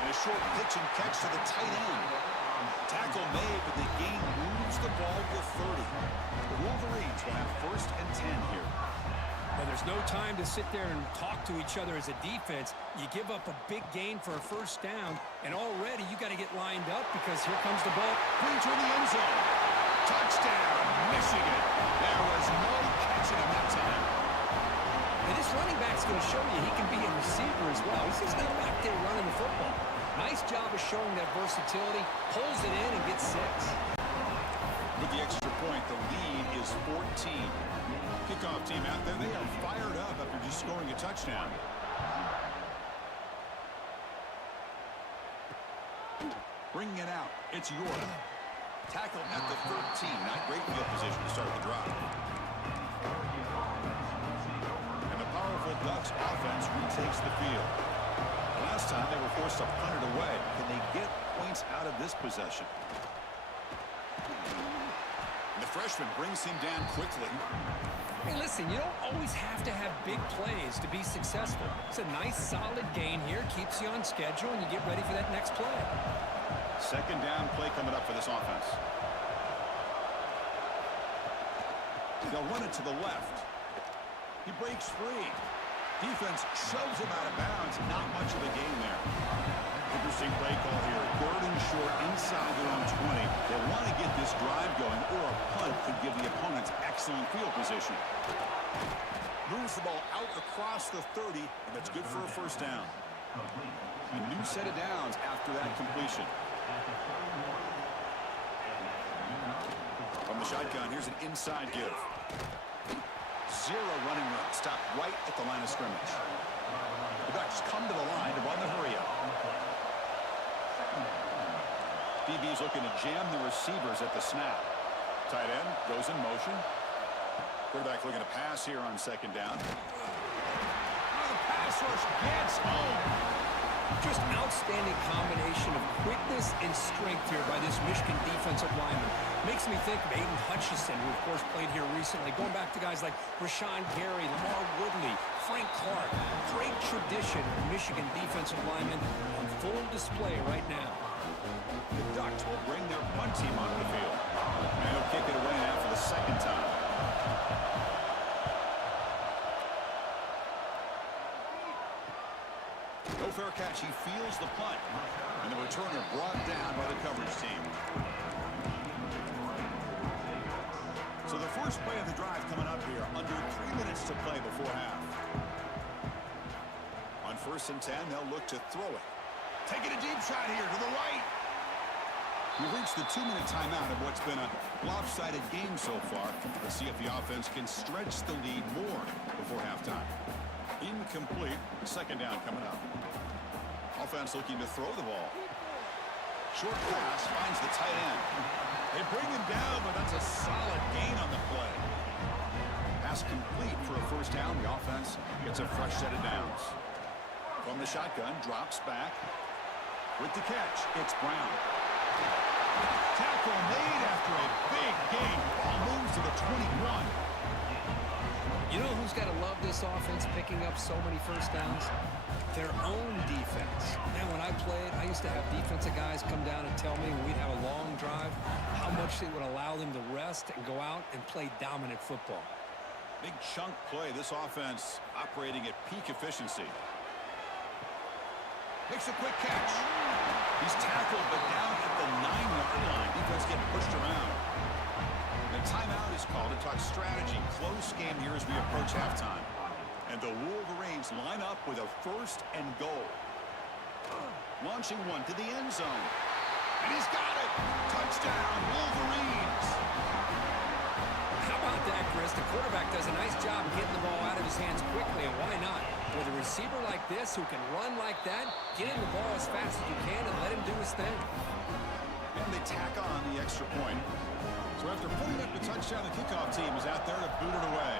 And a short pitch and catch to the tight end. Tackle made, but the game moves the ball to 30. The Wolverines will have 1st and 10 here. Well, there's no time to sit there and talk to each other as a defense. You give up a big gain for a first down, and already you got to get lined up because here comes the ball. Brings her in the end zone. Touchdown, Michigan. There was no catching him that time. And this running back's going to show you he can be a receiver as well. He's just not back there running the football. Nice job of showing that versatility. Pulls it in and gets 6. With the extra point, the lead is 14. Kickoff team out there, they are fired up after just scoring a touchdown. Bringing it out, it's York. Tackle at the 13. Not great field position to start the drive. And the powerful Ducks offense retakes the field. Last time they were forced to punt it away. Can they get points out of this possession? And the freshman brings him down quickly. Hey, listen, you don't always have to have big plays to be successful. It's a nice, solid gain here. Keeps you on schedule, and you get ready for that next play. 2nd down play coming up for this offense. They'll run it to the left. He breaks free. Defense shoves him out of bounds. Not much of a gain there. Interesting play call here. 3rd and short inside their own 20. They want to get this drive going, or a punt could give the opponents excellent field position. Moves the ball out across the 30, and that's good for a first down. A new set of downs after that completion. shotgun, here's an inside give. Zero running room. Stopped right at the line of scrimmage. The Ducks come to the line to run the hurry-up. DB's looking to jam the receivers at the snap. Tight end goes in motion. Quarterback looking to pass here on second down. The pass rush gets home. Just outstanding combination of quickness and strength here by this Michigan defensive lineman. Makes me think of Aiden Hutchinson, who of course played here recently. Going back to guys like Rashawn Gary, Lamar Woodley, Frank Clark. Great tradition of Michigan defensive linemen on full display right now. The Ducks will bring their punt team onto the field. And he'll kick it away now for the second time. No fair catch. He feels the punt. And the returner brought down by the coverage team. So the first play of the drive coming up here. Under 3 minutes to play before half. On 1st and 10, they'll look to throw it. Taking a deep shot here to the right. We've reached the 2-minute timeout of what's been a lopsided game so far. Let's see if the offense can stretch the lead more before halftime. Incomplete. Second down coming up. Offense looking to throw the ball. Short pass finds the tight end. They bring him down, but that's a solid gain on the play. Pass complete for a first down. The offense gets a fresh set of downs. From the shotgun, drops back. With the catch, it's Brown. Tackle made after a big gain. Ball moves to the 21. You know who's got to love this offense picking up so many first downs? Their own defense. Man, when I played, I used to have defensive guys come down and tell me when we'd have a long drive how much they would allow them to rest and go out and play dominant football. Big chunk play. This offense operating at peak efficiency. Makes a quick catch. He's tackled, but down at the 9-yard line. Defense getting pushed around. The timeout is called to talk strategy. Close game here as we approach halftime. And the Wolverines line up with a 1st and goal. Launching one to the end zone. And he's got it. Touchdown, Wolverines. How about that, Chris? The quarterback does a nice job getting the ball out of his hands quickly, and why not? With a receiver like this who can run like that, get him the ball as fast as you can and let him do his thing. And they tack on the extra point. So after putting up the touchdown, the kickoff team is out there to boot it away.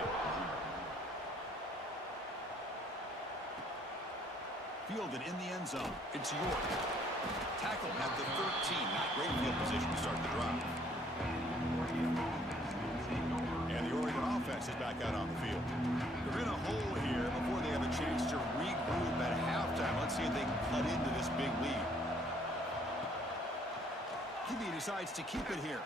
Fielded in the end zone. It's York. Tackle at the 13. Not great field position to start the drive. And the Oregon offense is back out on the field. They're in a hole here before they have a chance to regroup at halftime. Let's see if they can cut into this big lead. QB decides to keep it here.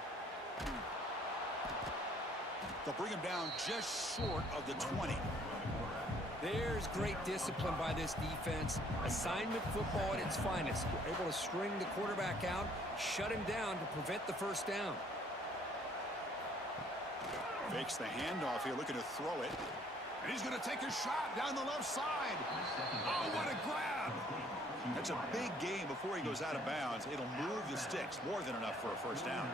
They'll bring him down just short of the 20. There's great discipline by this defense. Assignment football at its finest. We're able to string the quarterback out, shut him down to prevent the first down. Fakes the handoff here, looking to throw it. And he's going to take a shot down the left side. Oh, what a grab. That's a big gain before he goes out of bounds. It'll move the sticks, more than enough for a first down.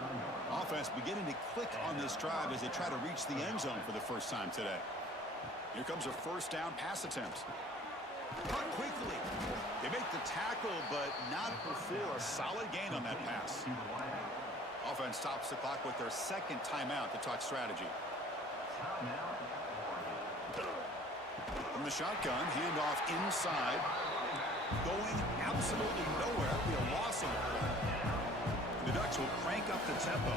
Offense beginning to click on this drive as they try to reach the end zone for the first time today. Here comes a first down pass attempt. Cut quickly. They make the tackle, but not before a solid gain on that pass. Offense stops the clock with their second timeout to talk strategy. From the shotgun, handoff inside. Going absolutely nowhere. It'll be a loss of the play. The Ducks will crank up the tempo.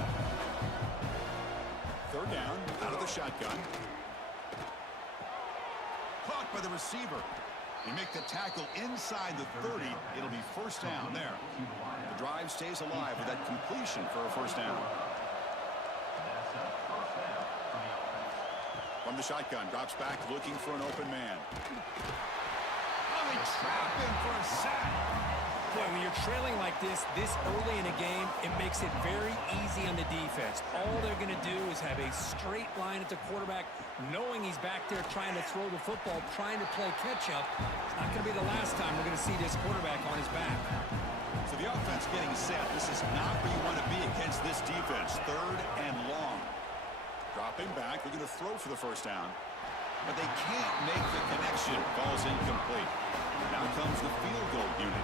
Third down, out of the shotgun. Caught by the receiver. They make the tackle inside the 30. It'll be first down there. The drive stays alive with that completion for a first down. From the shotgun, drops back looking for an open man. Oh, they trap him for a sack. Boy, when you're trailing like this early in a game, it makes it very easy on the defense. All they're going to do is have a straight line at the quarterback, knowing he's back there trying to throw the football, trying to play catch-up. It's not going to be the last time we're going to see this quarterback on his back. So the offense getting set. This is not where you want to be against this defense. Third and long. Dropping back, they're going to throw for the first down. But they can't make the connection. Ball's incomplete. Now comes the field goal unit.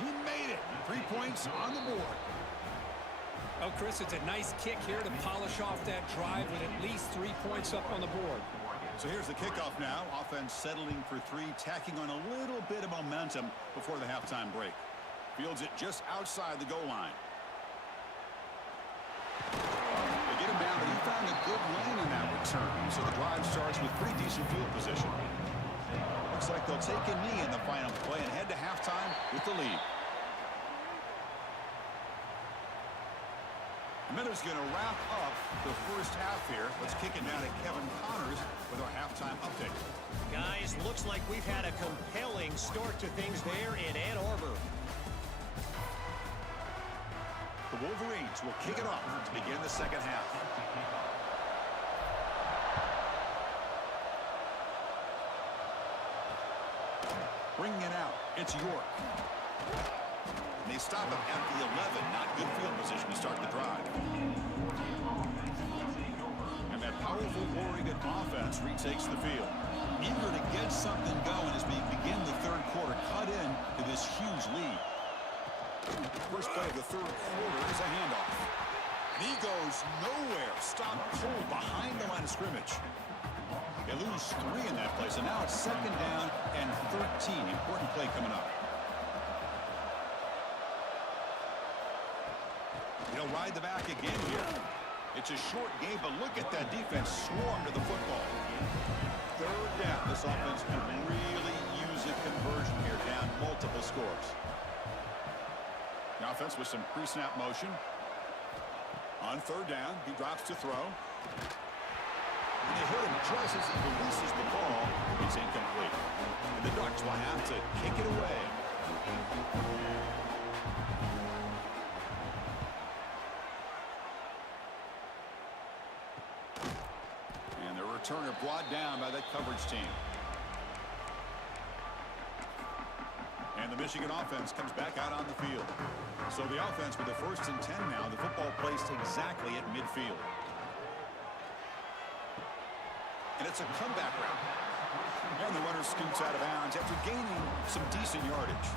He made it. 3 points on the board. Oh, Chris, it's a nice kick here to polish off that drive with at least 3 points up on the board. So here's the kickoff now. Offense settling for 3, tacking on a little bit of momentum before the halftime break. Fields it just outside the goal line. They get him down, but he found a good lane in that return. So the drive starts with pretty decent field position. Looks like they'll take a knee in the final play and head to halftime with the lead. Miller's going to wrap up the first half here. Let's kick it down to Kevin Connors with our halftime update. Guys, looks like we've had a compelling start to things there in Ann Arbor. The Wolverines will kick it off to begin the second half. Bringing it out, it's York. And they stop him at the 11. Not good field position to start the drive. And that powerful Oregon offense retakes the field. Eager to get something going as we begin the third quarter. Cut in to this huge lead. First play of the third quarter is a handoff. And he goes nowhere. Stopped cold behind the line of scrimmage. They lose 3 in that play, so now it's second down and 13. Important play coming up. He'll ride the back again here. It's a short game, but look at that defense swarm to the football. Third down. This offense can really use a conversion here, down multiple scores. The offense with some pre-snap motion. On third down, he drops to throw. And they hit him just as he releases the ball. It's incomplete. And the Ducks will have to kick it away. And the returner brought down by that coverage team. And the Michigan offense comes back out on the field. So the offense with the 1st and 10 now. The football placed exactly at midfield. And it's a comeback route. And the runner scoots out of bounds after gaining some decent yardage.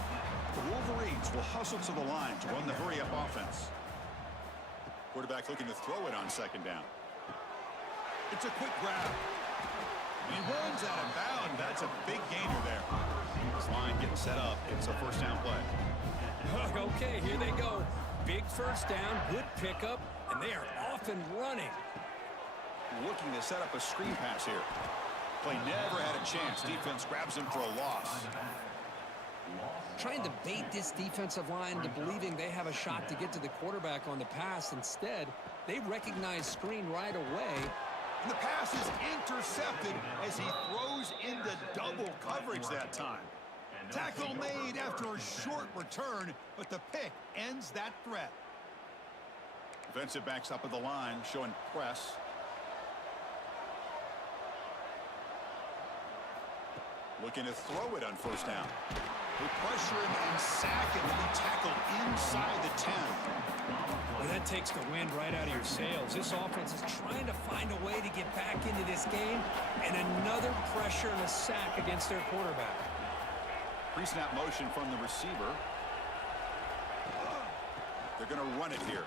The Wolverines will hustle to the line to run the hurry-up offense. Quarterback looking to throw it on second down. It's a quick grab. And he runs out of bounds. That's a big gainer there. This line getting set up. It's a first down play. Okay, here they go. Big first down, good pickup, and they are off and running. Looking to set up a screen pass here. Play never had a chance. Defense grabs him for a loss. Trying to bait this defensive line into believing they have a shot to get to the quarterback on the pass. Instead, they recognize screen right away. And the pass is intercepted as he throws into double coverage that time. Tackle made after a short return, but the pick ends that threat. Defensive backs up at the line, showing press. Looking to throw it on first down. They pressure him and sack him, and he tackled inside the 10. Well, that takes the wind right out of your sails. This offense is trying to find a way to get back into this game, and another pressure and a sack against their quarterback. Pre-snap motion from the receiver. They're going to run it here.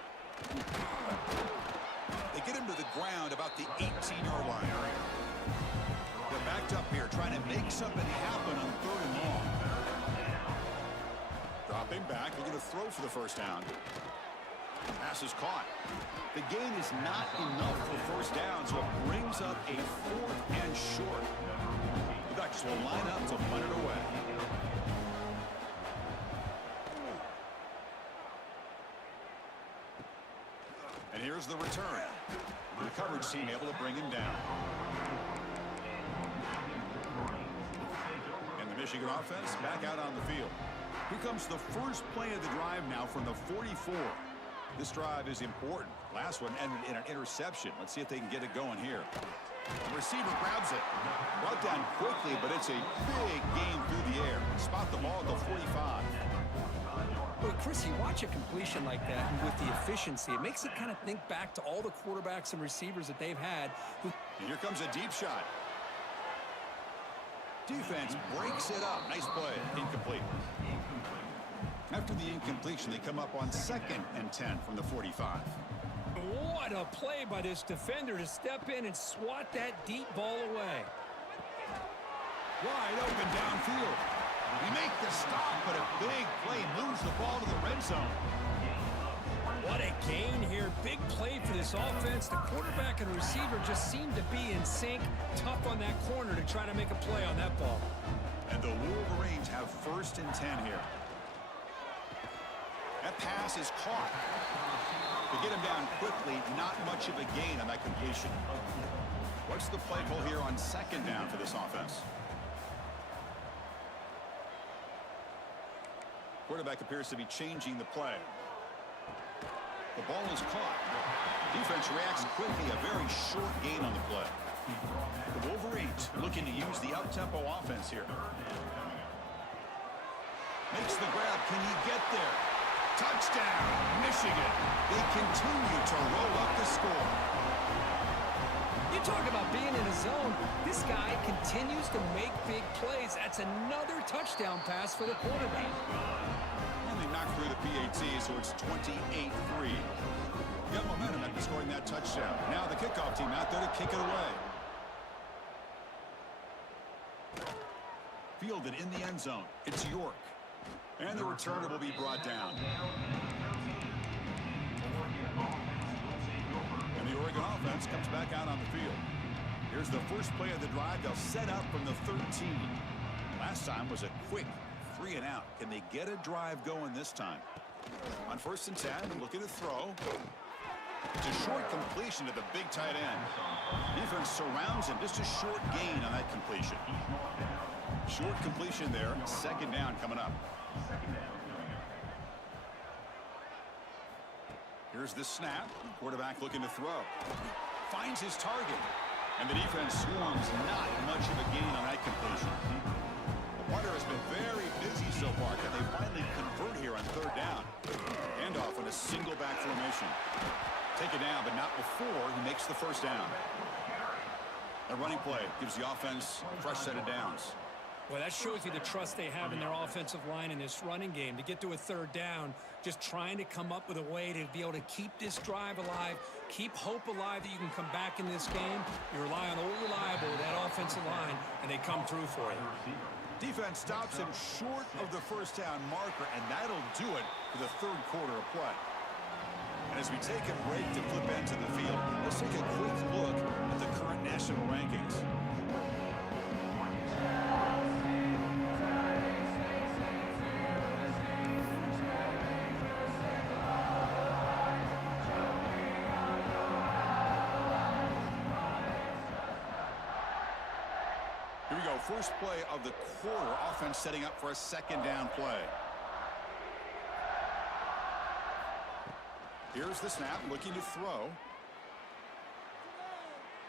They get him to the ground about the 18-yard line. They're backed up here trying to make something happen on third and long. Dropping back, they're going to throw for the first down. Pass is caught. The gain is not enough for first down, so it brings up a 4th and short. The Ducks will line up to punt it away. And here's the return. The coverage team able to bring him down. And the Michigan offense back out on the field. Here comes the first play of the drive now from the 44. This drive is important. Last one ended in an interception. Let's see if they can get it going here. The receiver grabs it. Brought down quickly, but it's a big game through the air. Spot the ball at the 45. Well, Chris, you watch a completion like that, and with the efficiency, it makes you kind of think back to all the quarterbacks and receivers that they've had. And here comes a deep shot. Defense breaks it up. Nice play. Incomplete. After the incompletion, they come up on 2nd and 10 from the 45. What a play by this defender to step in and swat that deep ball away. Wide open downfield. We make the stop, but a big play moves the ball to the red zone. What a gain here. Big play for this offense. The quarterback and receiver just seem to be in sync. Tough on that corner to try to make a play on that ball. And the Wolverines have 1st and 10 here. That pass is caught. To get him down quickly, not much of a gain on that completion. What's the play call here on 2nd down for this offense? Quarterback appears to be changing the play. The ball is caught. Defense reacts quickly, a very short gain on the play. The Wolverines looking to use the up-tempo offense here. Makes the grab. Can he get there? Touchdown, Michigan. They continue to roll up the score. You talk about being in a zone. This guy continues to make big plays. That's another touchdown pass for the quarterback. And they knock through the PAT, so it's 28-3. Got momentum after scoring that touchdown. Now the kickoff team out there to kick it away. Fielded in the end zone. It's York. And the returner will be brought down. And the Oregon offense comes back out on the field. Here's the first play of the drive. They'll set up from the 13. Last time was a quick 3 and out. Can they get a drive going this time? On 1st and 10, looking to throw. It's a short completion to the big tight end. Defense surrounds him. Just a short gain on that completion. Short completion there. 2nd down coming up. Here's the snap. Quarterback looking to throw. Finds his target. And the defense swarms. Not much of a gain on that completion. The punter has been very busy so far. Can they finally convert here on 3rd down? Handoff on a single back formation. Take it down, but not before he makes the 1st down. A running play gives the offense a fresh set of downs. Well, that shows you the trust they have in their offensive line in this running game. To get to a 3rd down, just trying to come up with a way to be able to keep this drive alive, keep hope alive that you can come back in this game. You rely on old reliable, that offensive line, and they come through for you. Defense stops him short of the 1st down marker, and that'll do it for the 3rd quarter of play. And as we take a break to flip into the field, let's take a quick look at the current national rankings. Here we go. First play of the quarter. Offense setting up for a 2nd down play. Here's the snap, looking to throw.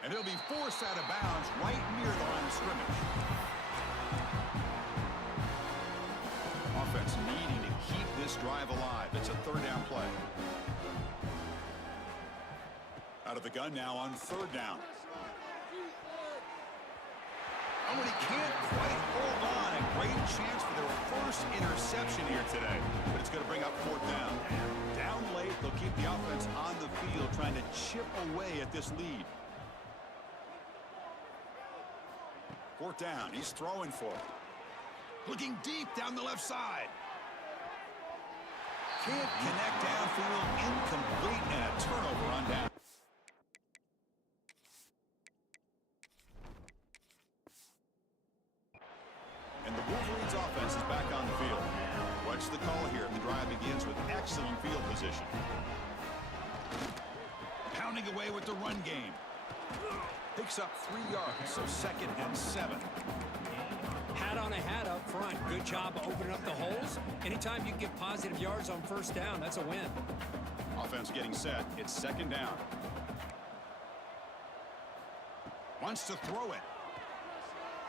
And it'll be forced out of bounds right near the line of scrimmage. Offense needing to keep this drive alive. It's a 3rd down play. Out of the gun now on 3rd down. Oh, and he can't quite hold on. A great chance for their first interception here today. But it's going to bring up 4th down. Down late, they'll keep the offense on the field trying to chip away at this lead. 4th down. He's throwing for it. Looking deep down the left side. Can't connect downfield. Incomplete and a turnover on down. And the Wolverines offense is back on the field. What's the call here? The drive begins with excellent field position. Pounding away with the run game. Picks up 3 yards, so 2nd and 7. Hat on a hat up front. Good job of opening up the holes. Anytime you get positive yards on 1st down, that's a win. Offense getting set. It's 2nd down. Wants to throw it.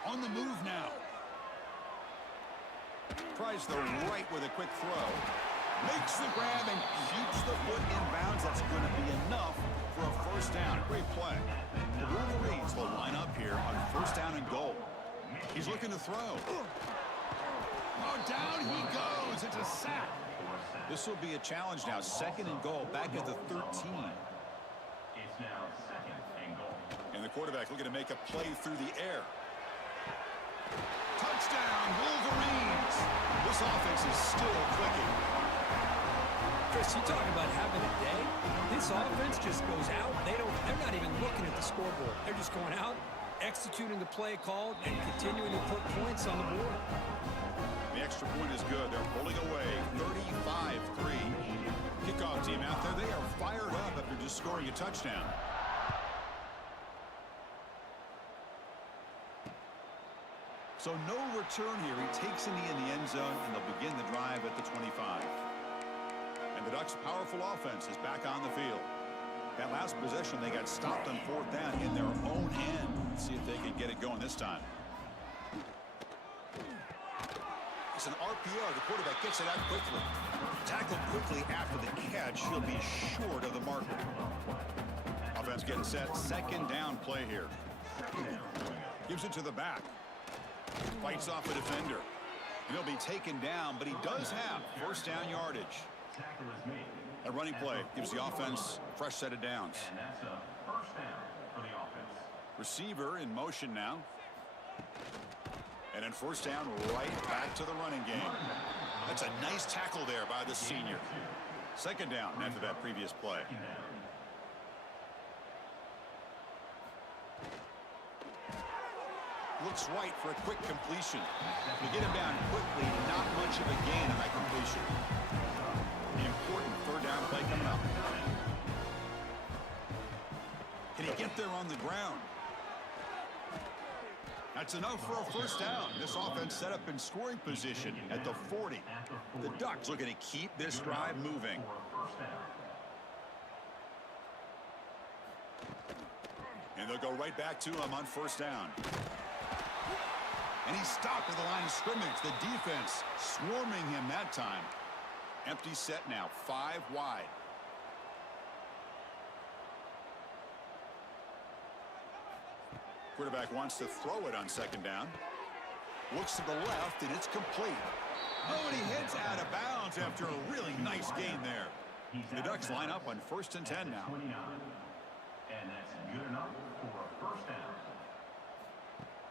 On the move now. Tries the right with a quick throw. Makes the grab and keeps the foot in bounds. That's going to be enough for a first down. Great play. The Wolverines will line up here on first down and goal. He's looking to throw. Oh, down he goes. It's a sack. This will be a challenge now. Second and goal back at the 13. It's now second and goal. And the quarterback looking to make a play through the air. Touchdown, Wolverines. This offense is still clicking. Chris, you talk about having a day. This offense just goes out. They're not even looking at the scoreboard. They're just going out, executing the play called, and continuing to put points on the board. The extra point is good. They're pulling away 35-3. Kickoff team out there. They are fired up after just scoring a touchdown. So no return here. He takes in the end zone, and they'll begin the drive at the 25. And the Ducks' powerful offense is back on the field. That last possession, they got stopped on fourth down in their own end. Let's see if they can get it going this time. It's an RPO. The quarterback gets it out quickly. Tackled quickly after the catch. He'll be short of the marker. Offense getting set. Second down play here. Gives it to the back. Fights off a defender. And he'll be taken down, but he does have first down yardage. Tackle is made. A running play gives the offense a fresh set of downs. And that's a first down for the offense. Receiver in motion now. And then first down right back to the running game. That's a nice tackle there by the senior. Second down after that previous play. Looks right for a quick completion. To get him down quickly, not much of a gain on that completion. The important third down play coming up. Can he get there on the ground? That's enough for a first down. This offense set up in scoring position at the 40. The Ducks looking to keep this drive moving. And they'll go right back to him on first down. And he's stopped at the line of scrimmage. The defense swarming him that time. Empty set now, 5 wide. Quarterback wants to throw it on second down. Looks to the left, and it's complete. Oh, and he heads out of bounds after a really nice gain there. The Ducks line up on first and 10 now. 29. And that's good enough for a first down.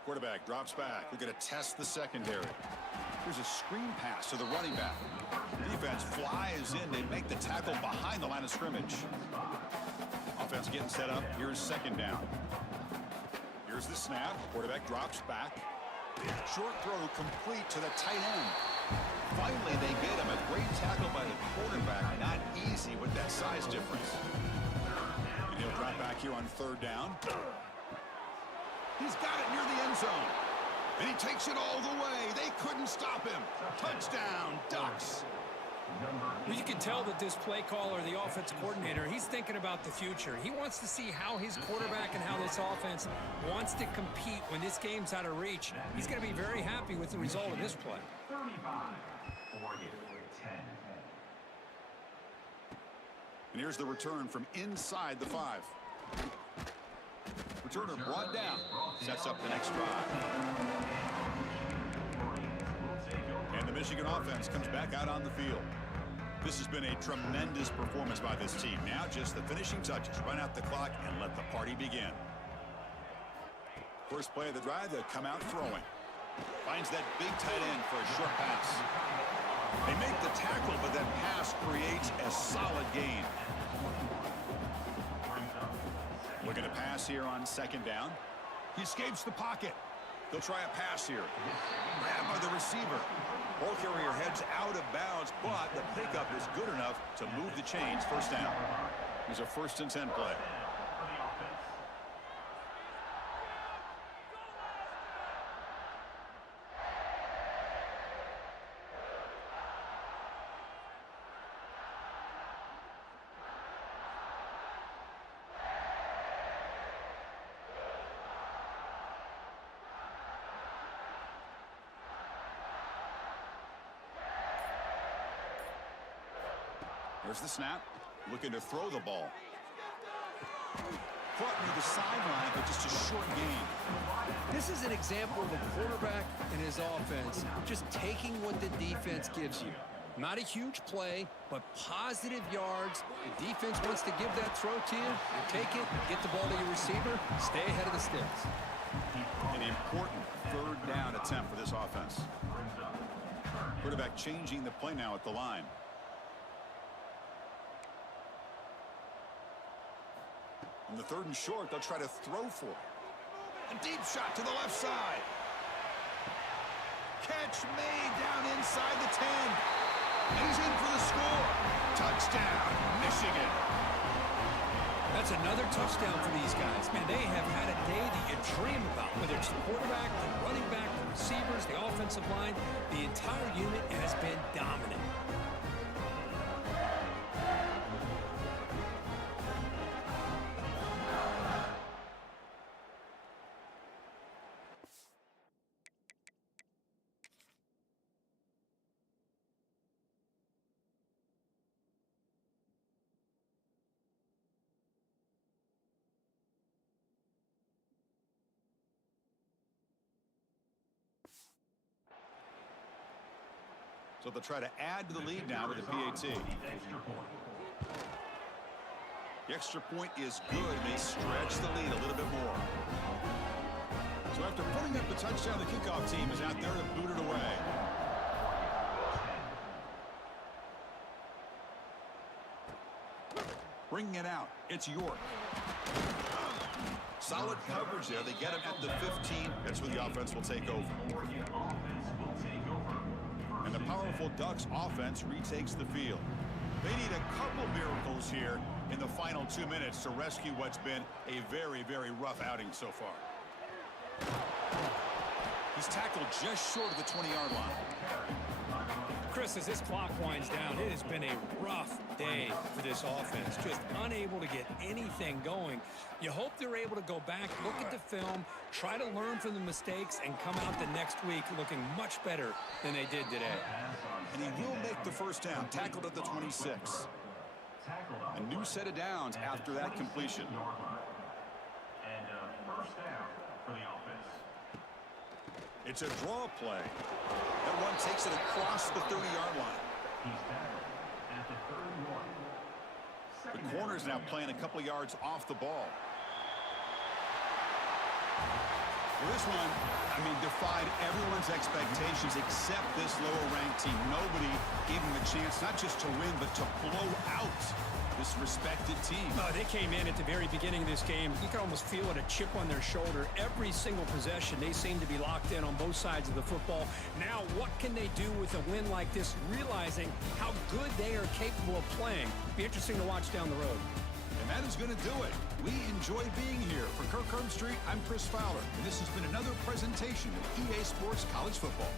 Quarterback drops back. We're going to test the secondary. Here's a screen pass to the running back. Defense flies in. They make the tackle behind the line of scrimmage. Offense getting set up. Here's second down. Here's the snap. Quarterback drops back. Short throw complete to the tight end. Finally, they get him. A great tackle by the quarterback. Not easy with that size difference. And he'll drop back here on third down. He's got it near the end zone. And he takes it all the way. They couldn't stop him. Touchdown, Ducks. Well, you can tell that this play caller, the offense coordinator, he's thinking about the future. He wants to see how his quarterback and how this offense wants to compete when this game's out of reach. He's going to be very happy with the result of this play. 35. Oregon 10. And here's the return from inside the 5. Returner brought down. Sets up the next drive. And the Michigan offense comes back out on the field. This has been a tremendous performance by this team. Now just the finishing touches. Run out the clock and let the party begin. First play of the drive, they'll come out throwing. Finds that big tight end for a short pass. They make the tackle, but that pass creates a solid gain. Looking to pass here on second down. He escapes the pocket. They'll try a pass here. Grabbed by the receiver. Ball carrier heads out of bounds, but the pickup is good enough to move the chains. First down. Here's a first and 10 play. There's the snap. Looking to throw the ball. Caught near the sideline, but just a short gain. This is an example of a quarterback and his offense just taking what the defense gives you. Not a huge play, but positive yards. The defense wants to give that throw to you. You take it, get the ball to your receiver, stay ahead of the sticks. An important third down attempt for this offense. Quarterback changing the play now at the line. On the 3rd and short, they'll try to throw for it. A deep shot to the left side. Catch made down inside the 10. And he's in for the score. Touchdown, Michigan. That's another touchdown for these guys. Man, they have had a day that you dream about, whether it's the quarterback, the running back, the receivers, the offensive line. The entire unit has been dominant. So they'll try to add to the lead now with the PAT. The extra point is good. They stretch the lead a little bit more. So after putting up the touchdown, the kickoff team is out there to boot it away. Bringing it out. It's York. Solid coverage there. They get him at the 15. That's where the offense will take over. And the powerful Ducks offense retakes the field. They need a couple miracles here in the final 2 minutes to rescue what's been a very, very rough outing so far. He's tackled just short of the 20-yard line. Chris, as this clock winds down, it has been a rough day for this offense. Just unable to get anything going. You hope they're able to go back, look at the film, try to learn from the mistakes, and come out the next week looking much better than they did today. And he will make the first down, tackled at the 26. A new set of downs after that completion. And first down for the offense. It's a draw play. That one takes it across the 30-yard line. He's tackled at the 31. The corner's now playing a couple of yards off the ball. Well, this one, defied everyone's expectations except this lower-ranked team. Nobody gave them a chance not just to win, but to blow out this respected team. They came in at the very beginning of this game. You can almost feel it, a chip on their shoulder. Every single possession, they seem to be locked in on both sides of the football. Now, what can they do with a win like this, realizing how good they are capable of playing? Be interesting to watch down the road. And that is going to do it. We enjoy being here. For Kirk Herbstreit, I'm Chris Fowler, and this has been another presentation of EA Sports College Football.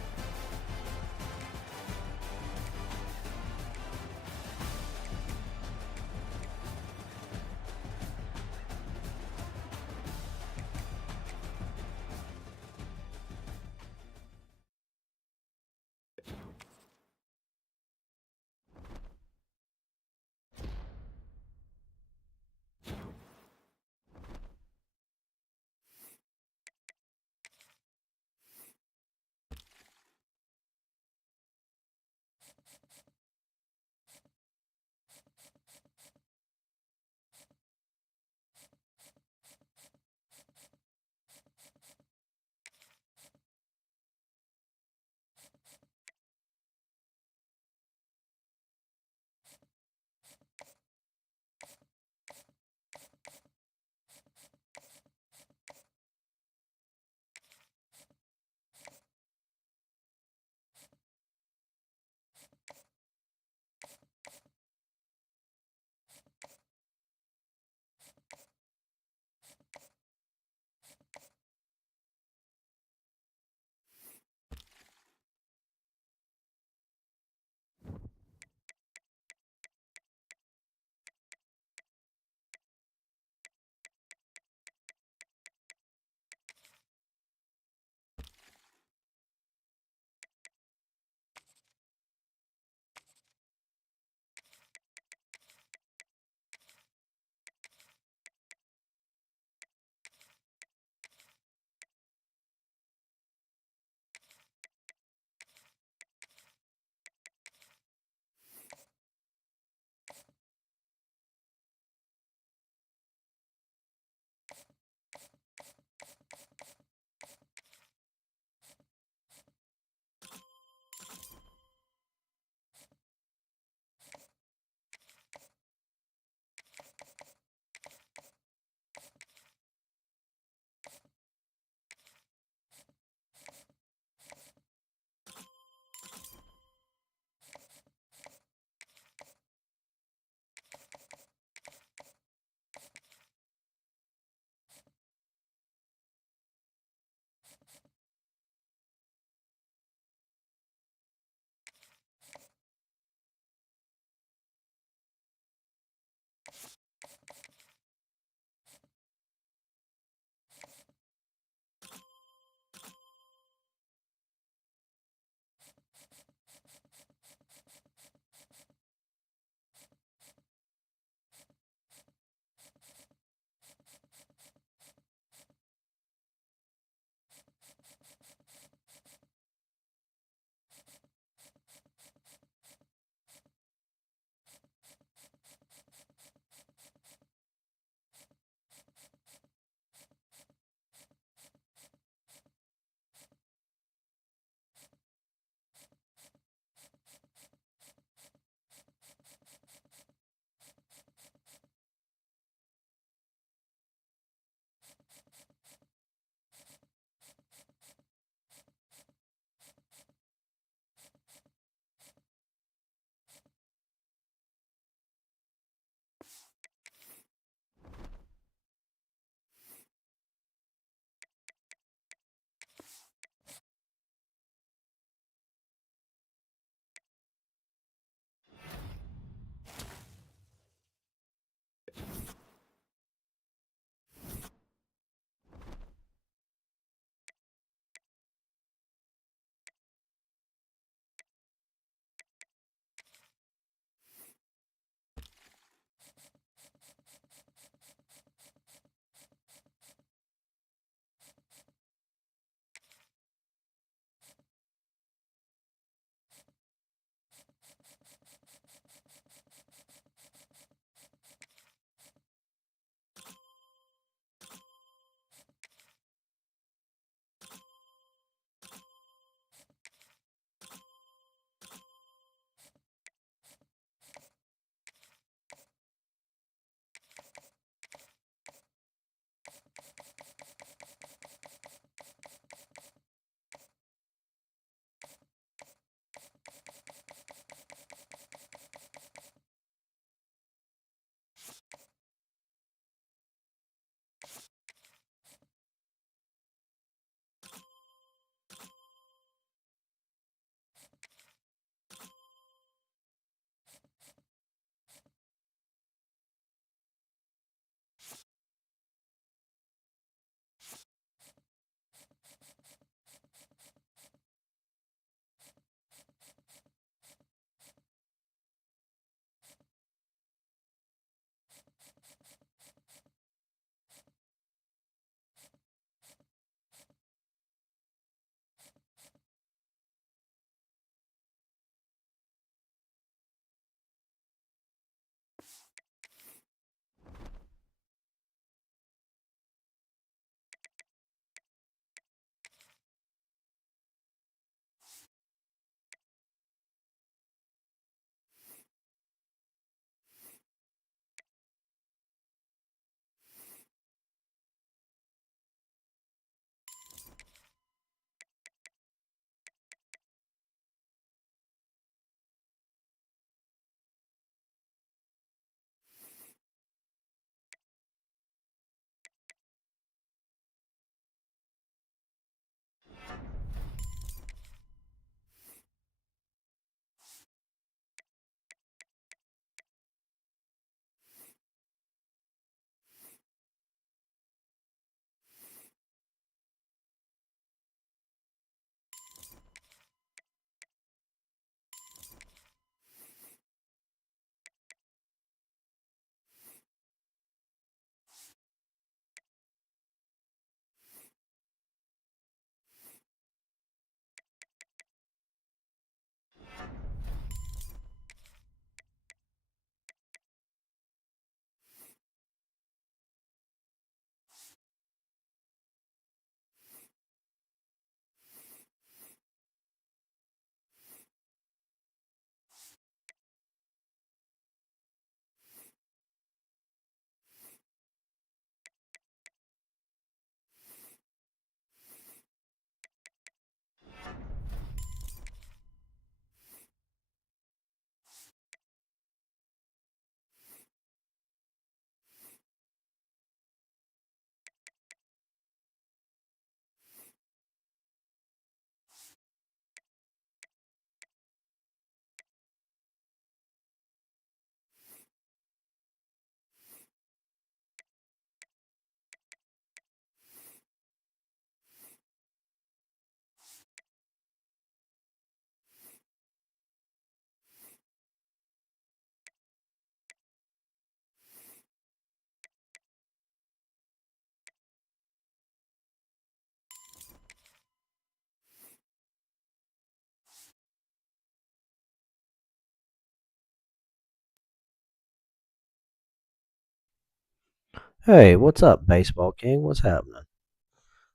Hey, what's up, Baseball King? What's happening?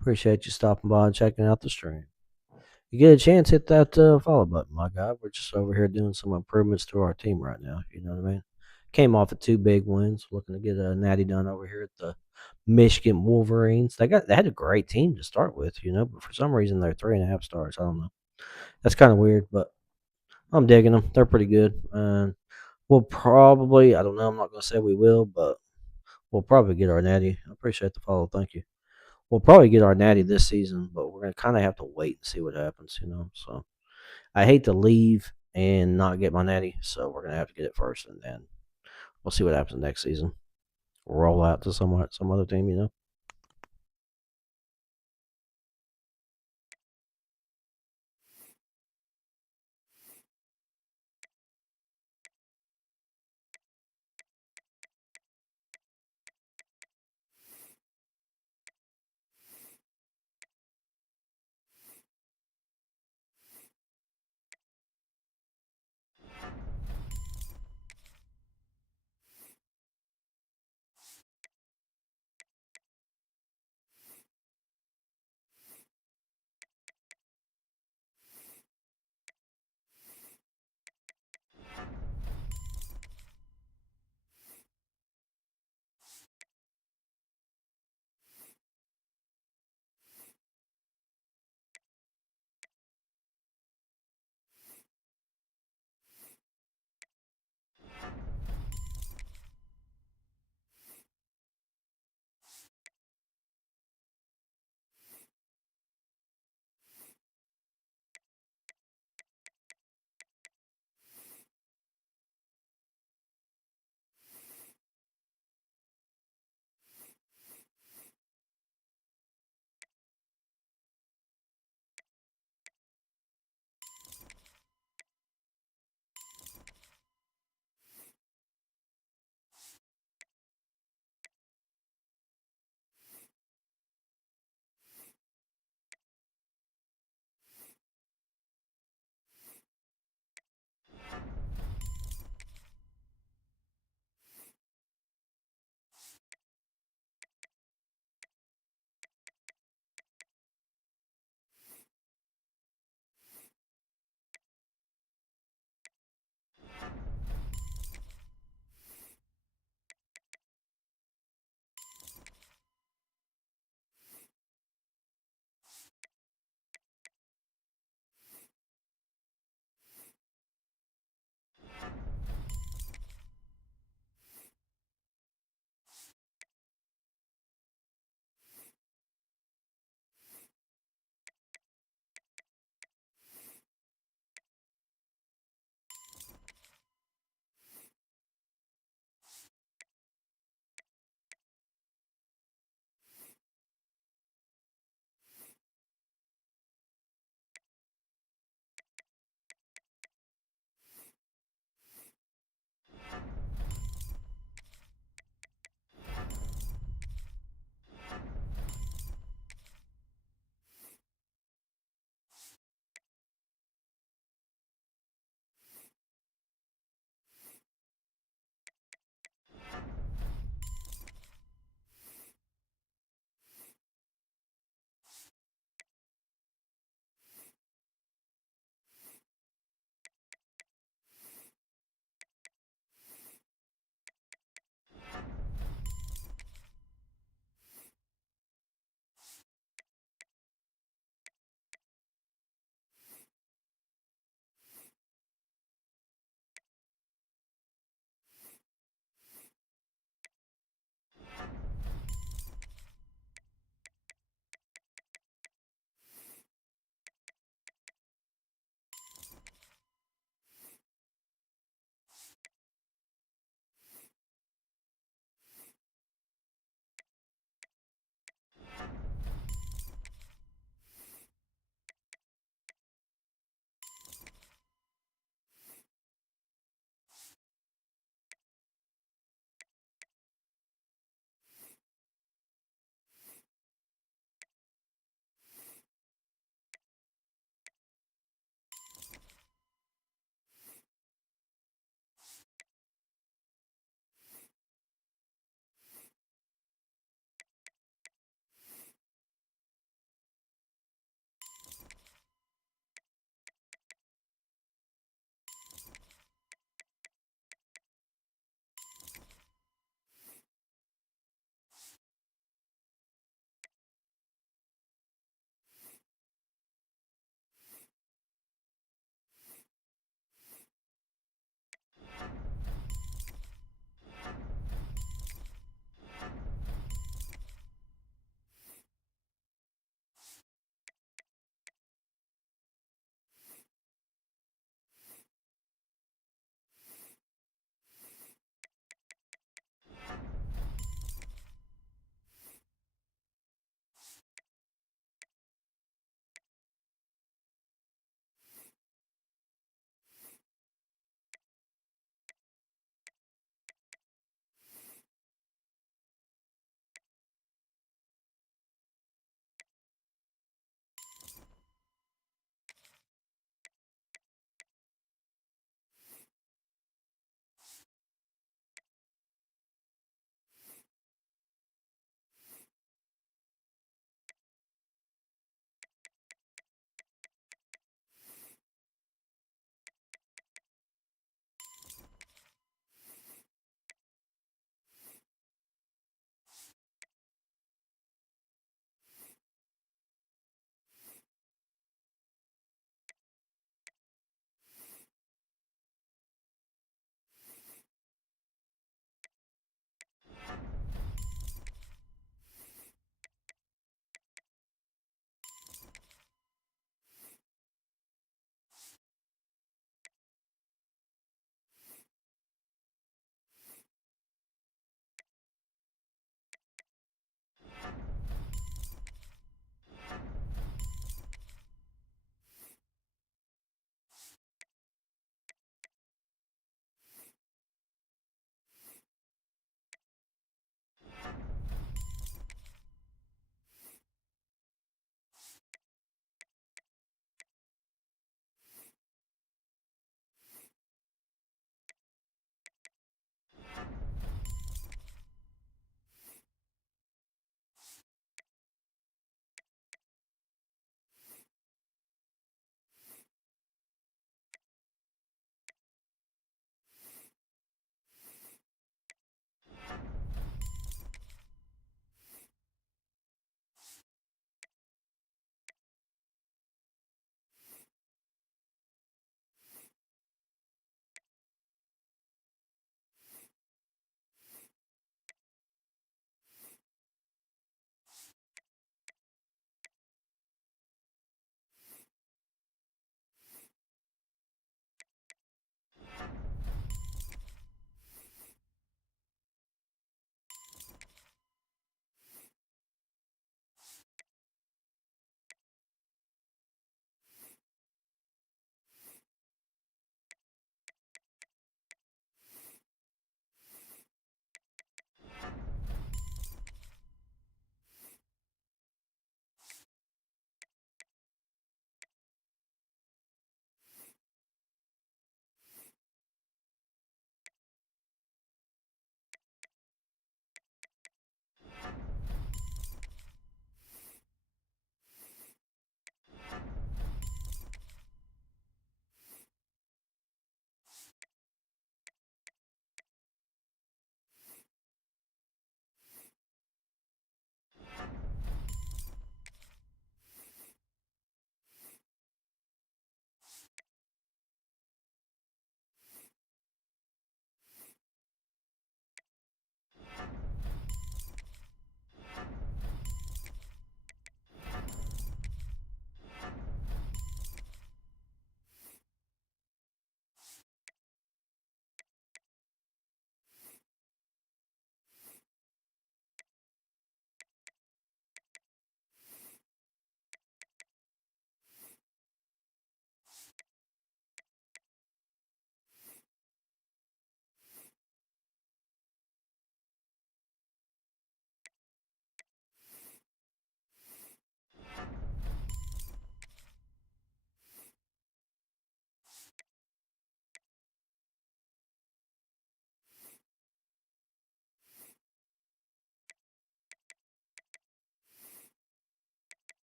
Appreciate you stopping by and checking out the stream. You get a chance, hit that follow button, my guy. We're just over here doing some improvements to our team right now. You know what I mean? Came off of 2 big wins, looking to get a natty done over here at the Michigan Wolverines. They had a great team to start with, but for some reason they're 3.5 stars. I don't know. That's kind of weird, but I'm digging them. They're pretty good. And we'll probably, I don't know, I'm not going to say we will, but we'll probably get our natty. I appreciate the follow. Thank you. We'll probably get our natty this season, but we're going to kind of have to wait and see what happens. So I hate to leave and not get my natty, so we're going to have to get it first, and then we'll see what happens next season. We'll roll out to some other team.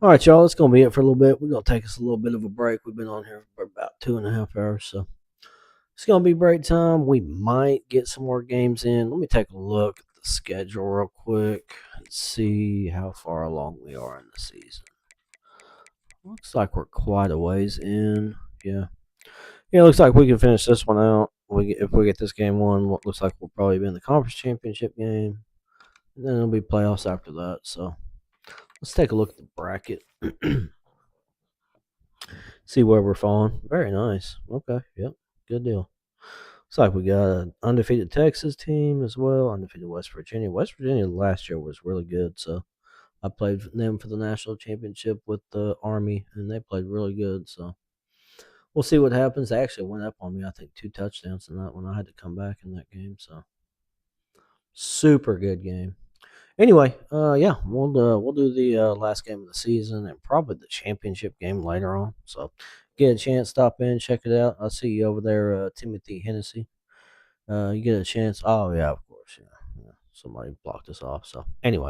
All right, y'all. That's gonna be it for a little bit. We're gonna take us a little bit of a break. We've been on here for about 2.5 hours, so it's gonna be break time. We might get some more games in. Let me take a look at the schedule real quick and see how far along we are in the season. Looks like we're quite a ways in. Yeah. Yeah, it looks like we can finish this one out. If we get this game won, what looks like we'll probably be in the conference championship game. And then it'll be playoffs after that. So let's take a look at the bracket. See where we're falling. Very nice. Okay. Yep. Good deal. Looks like we got an undefeated Texas team as well. Undefeated West Virginia. West Virginia last year was really good. So I played them for the national championship with the Army, and they played really good. So we'll see what happens. They actually went up on me, I think, 2 touchdowns in that one. I had to come back in that game. So super good game. Anyway, yeah, we'll do the last game of the season and probably the championship game later on. So get a chance, stop in, check it out. I'll see you over there, Timothy Hennessy. You get a chance. Oh yeah, of course, yeah. Somebody blocked us off. So anyway.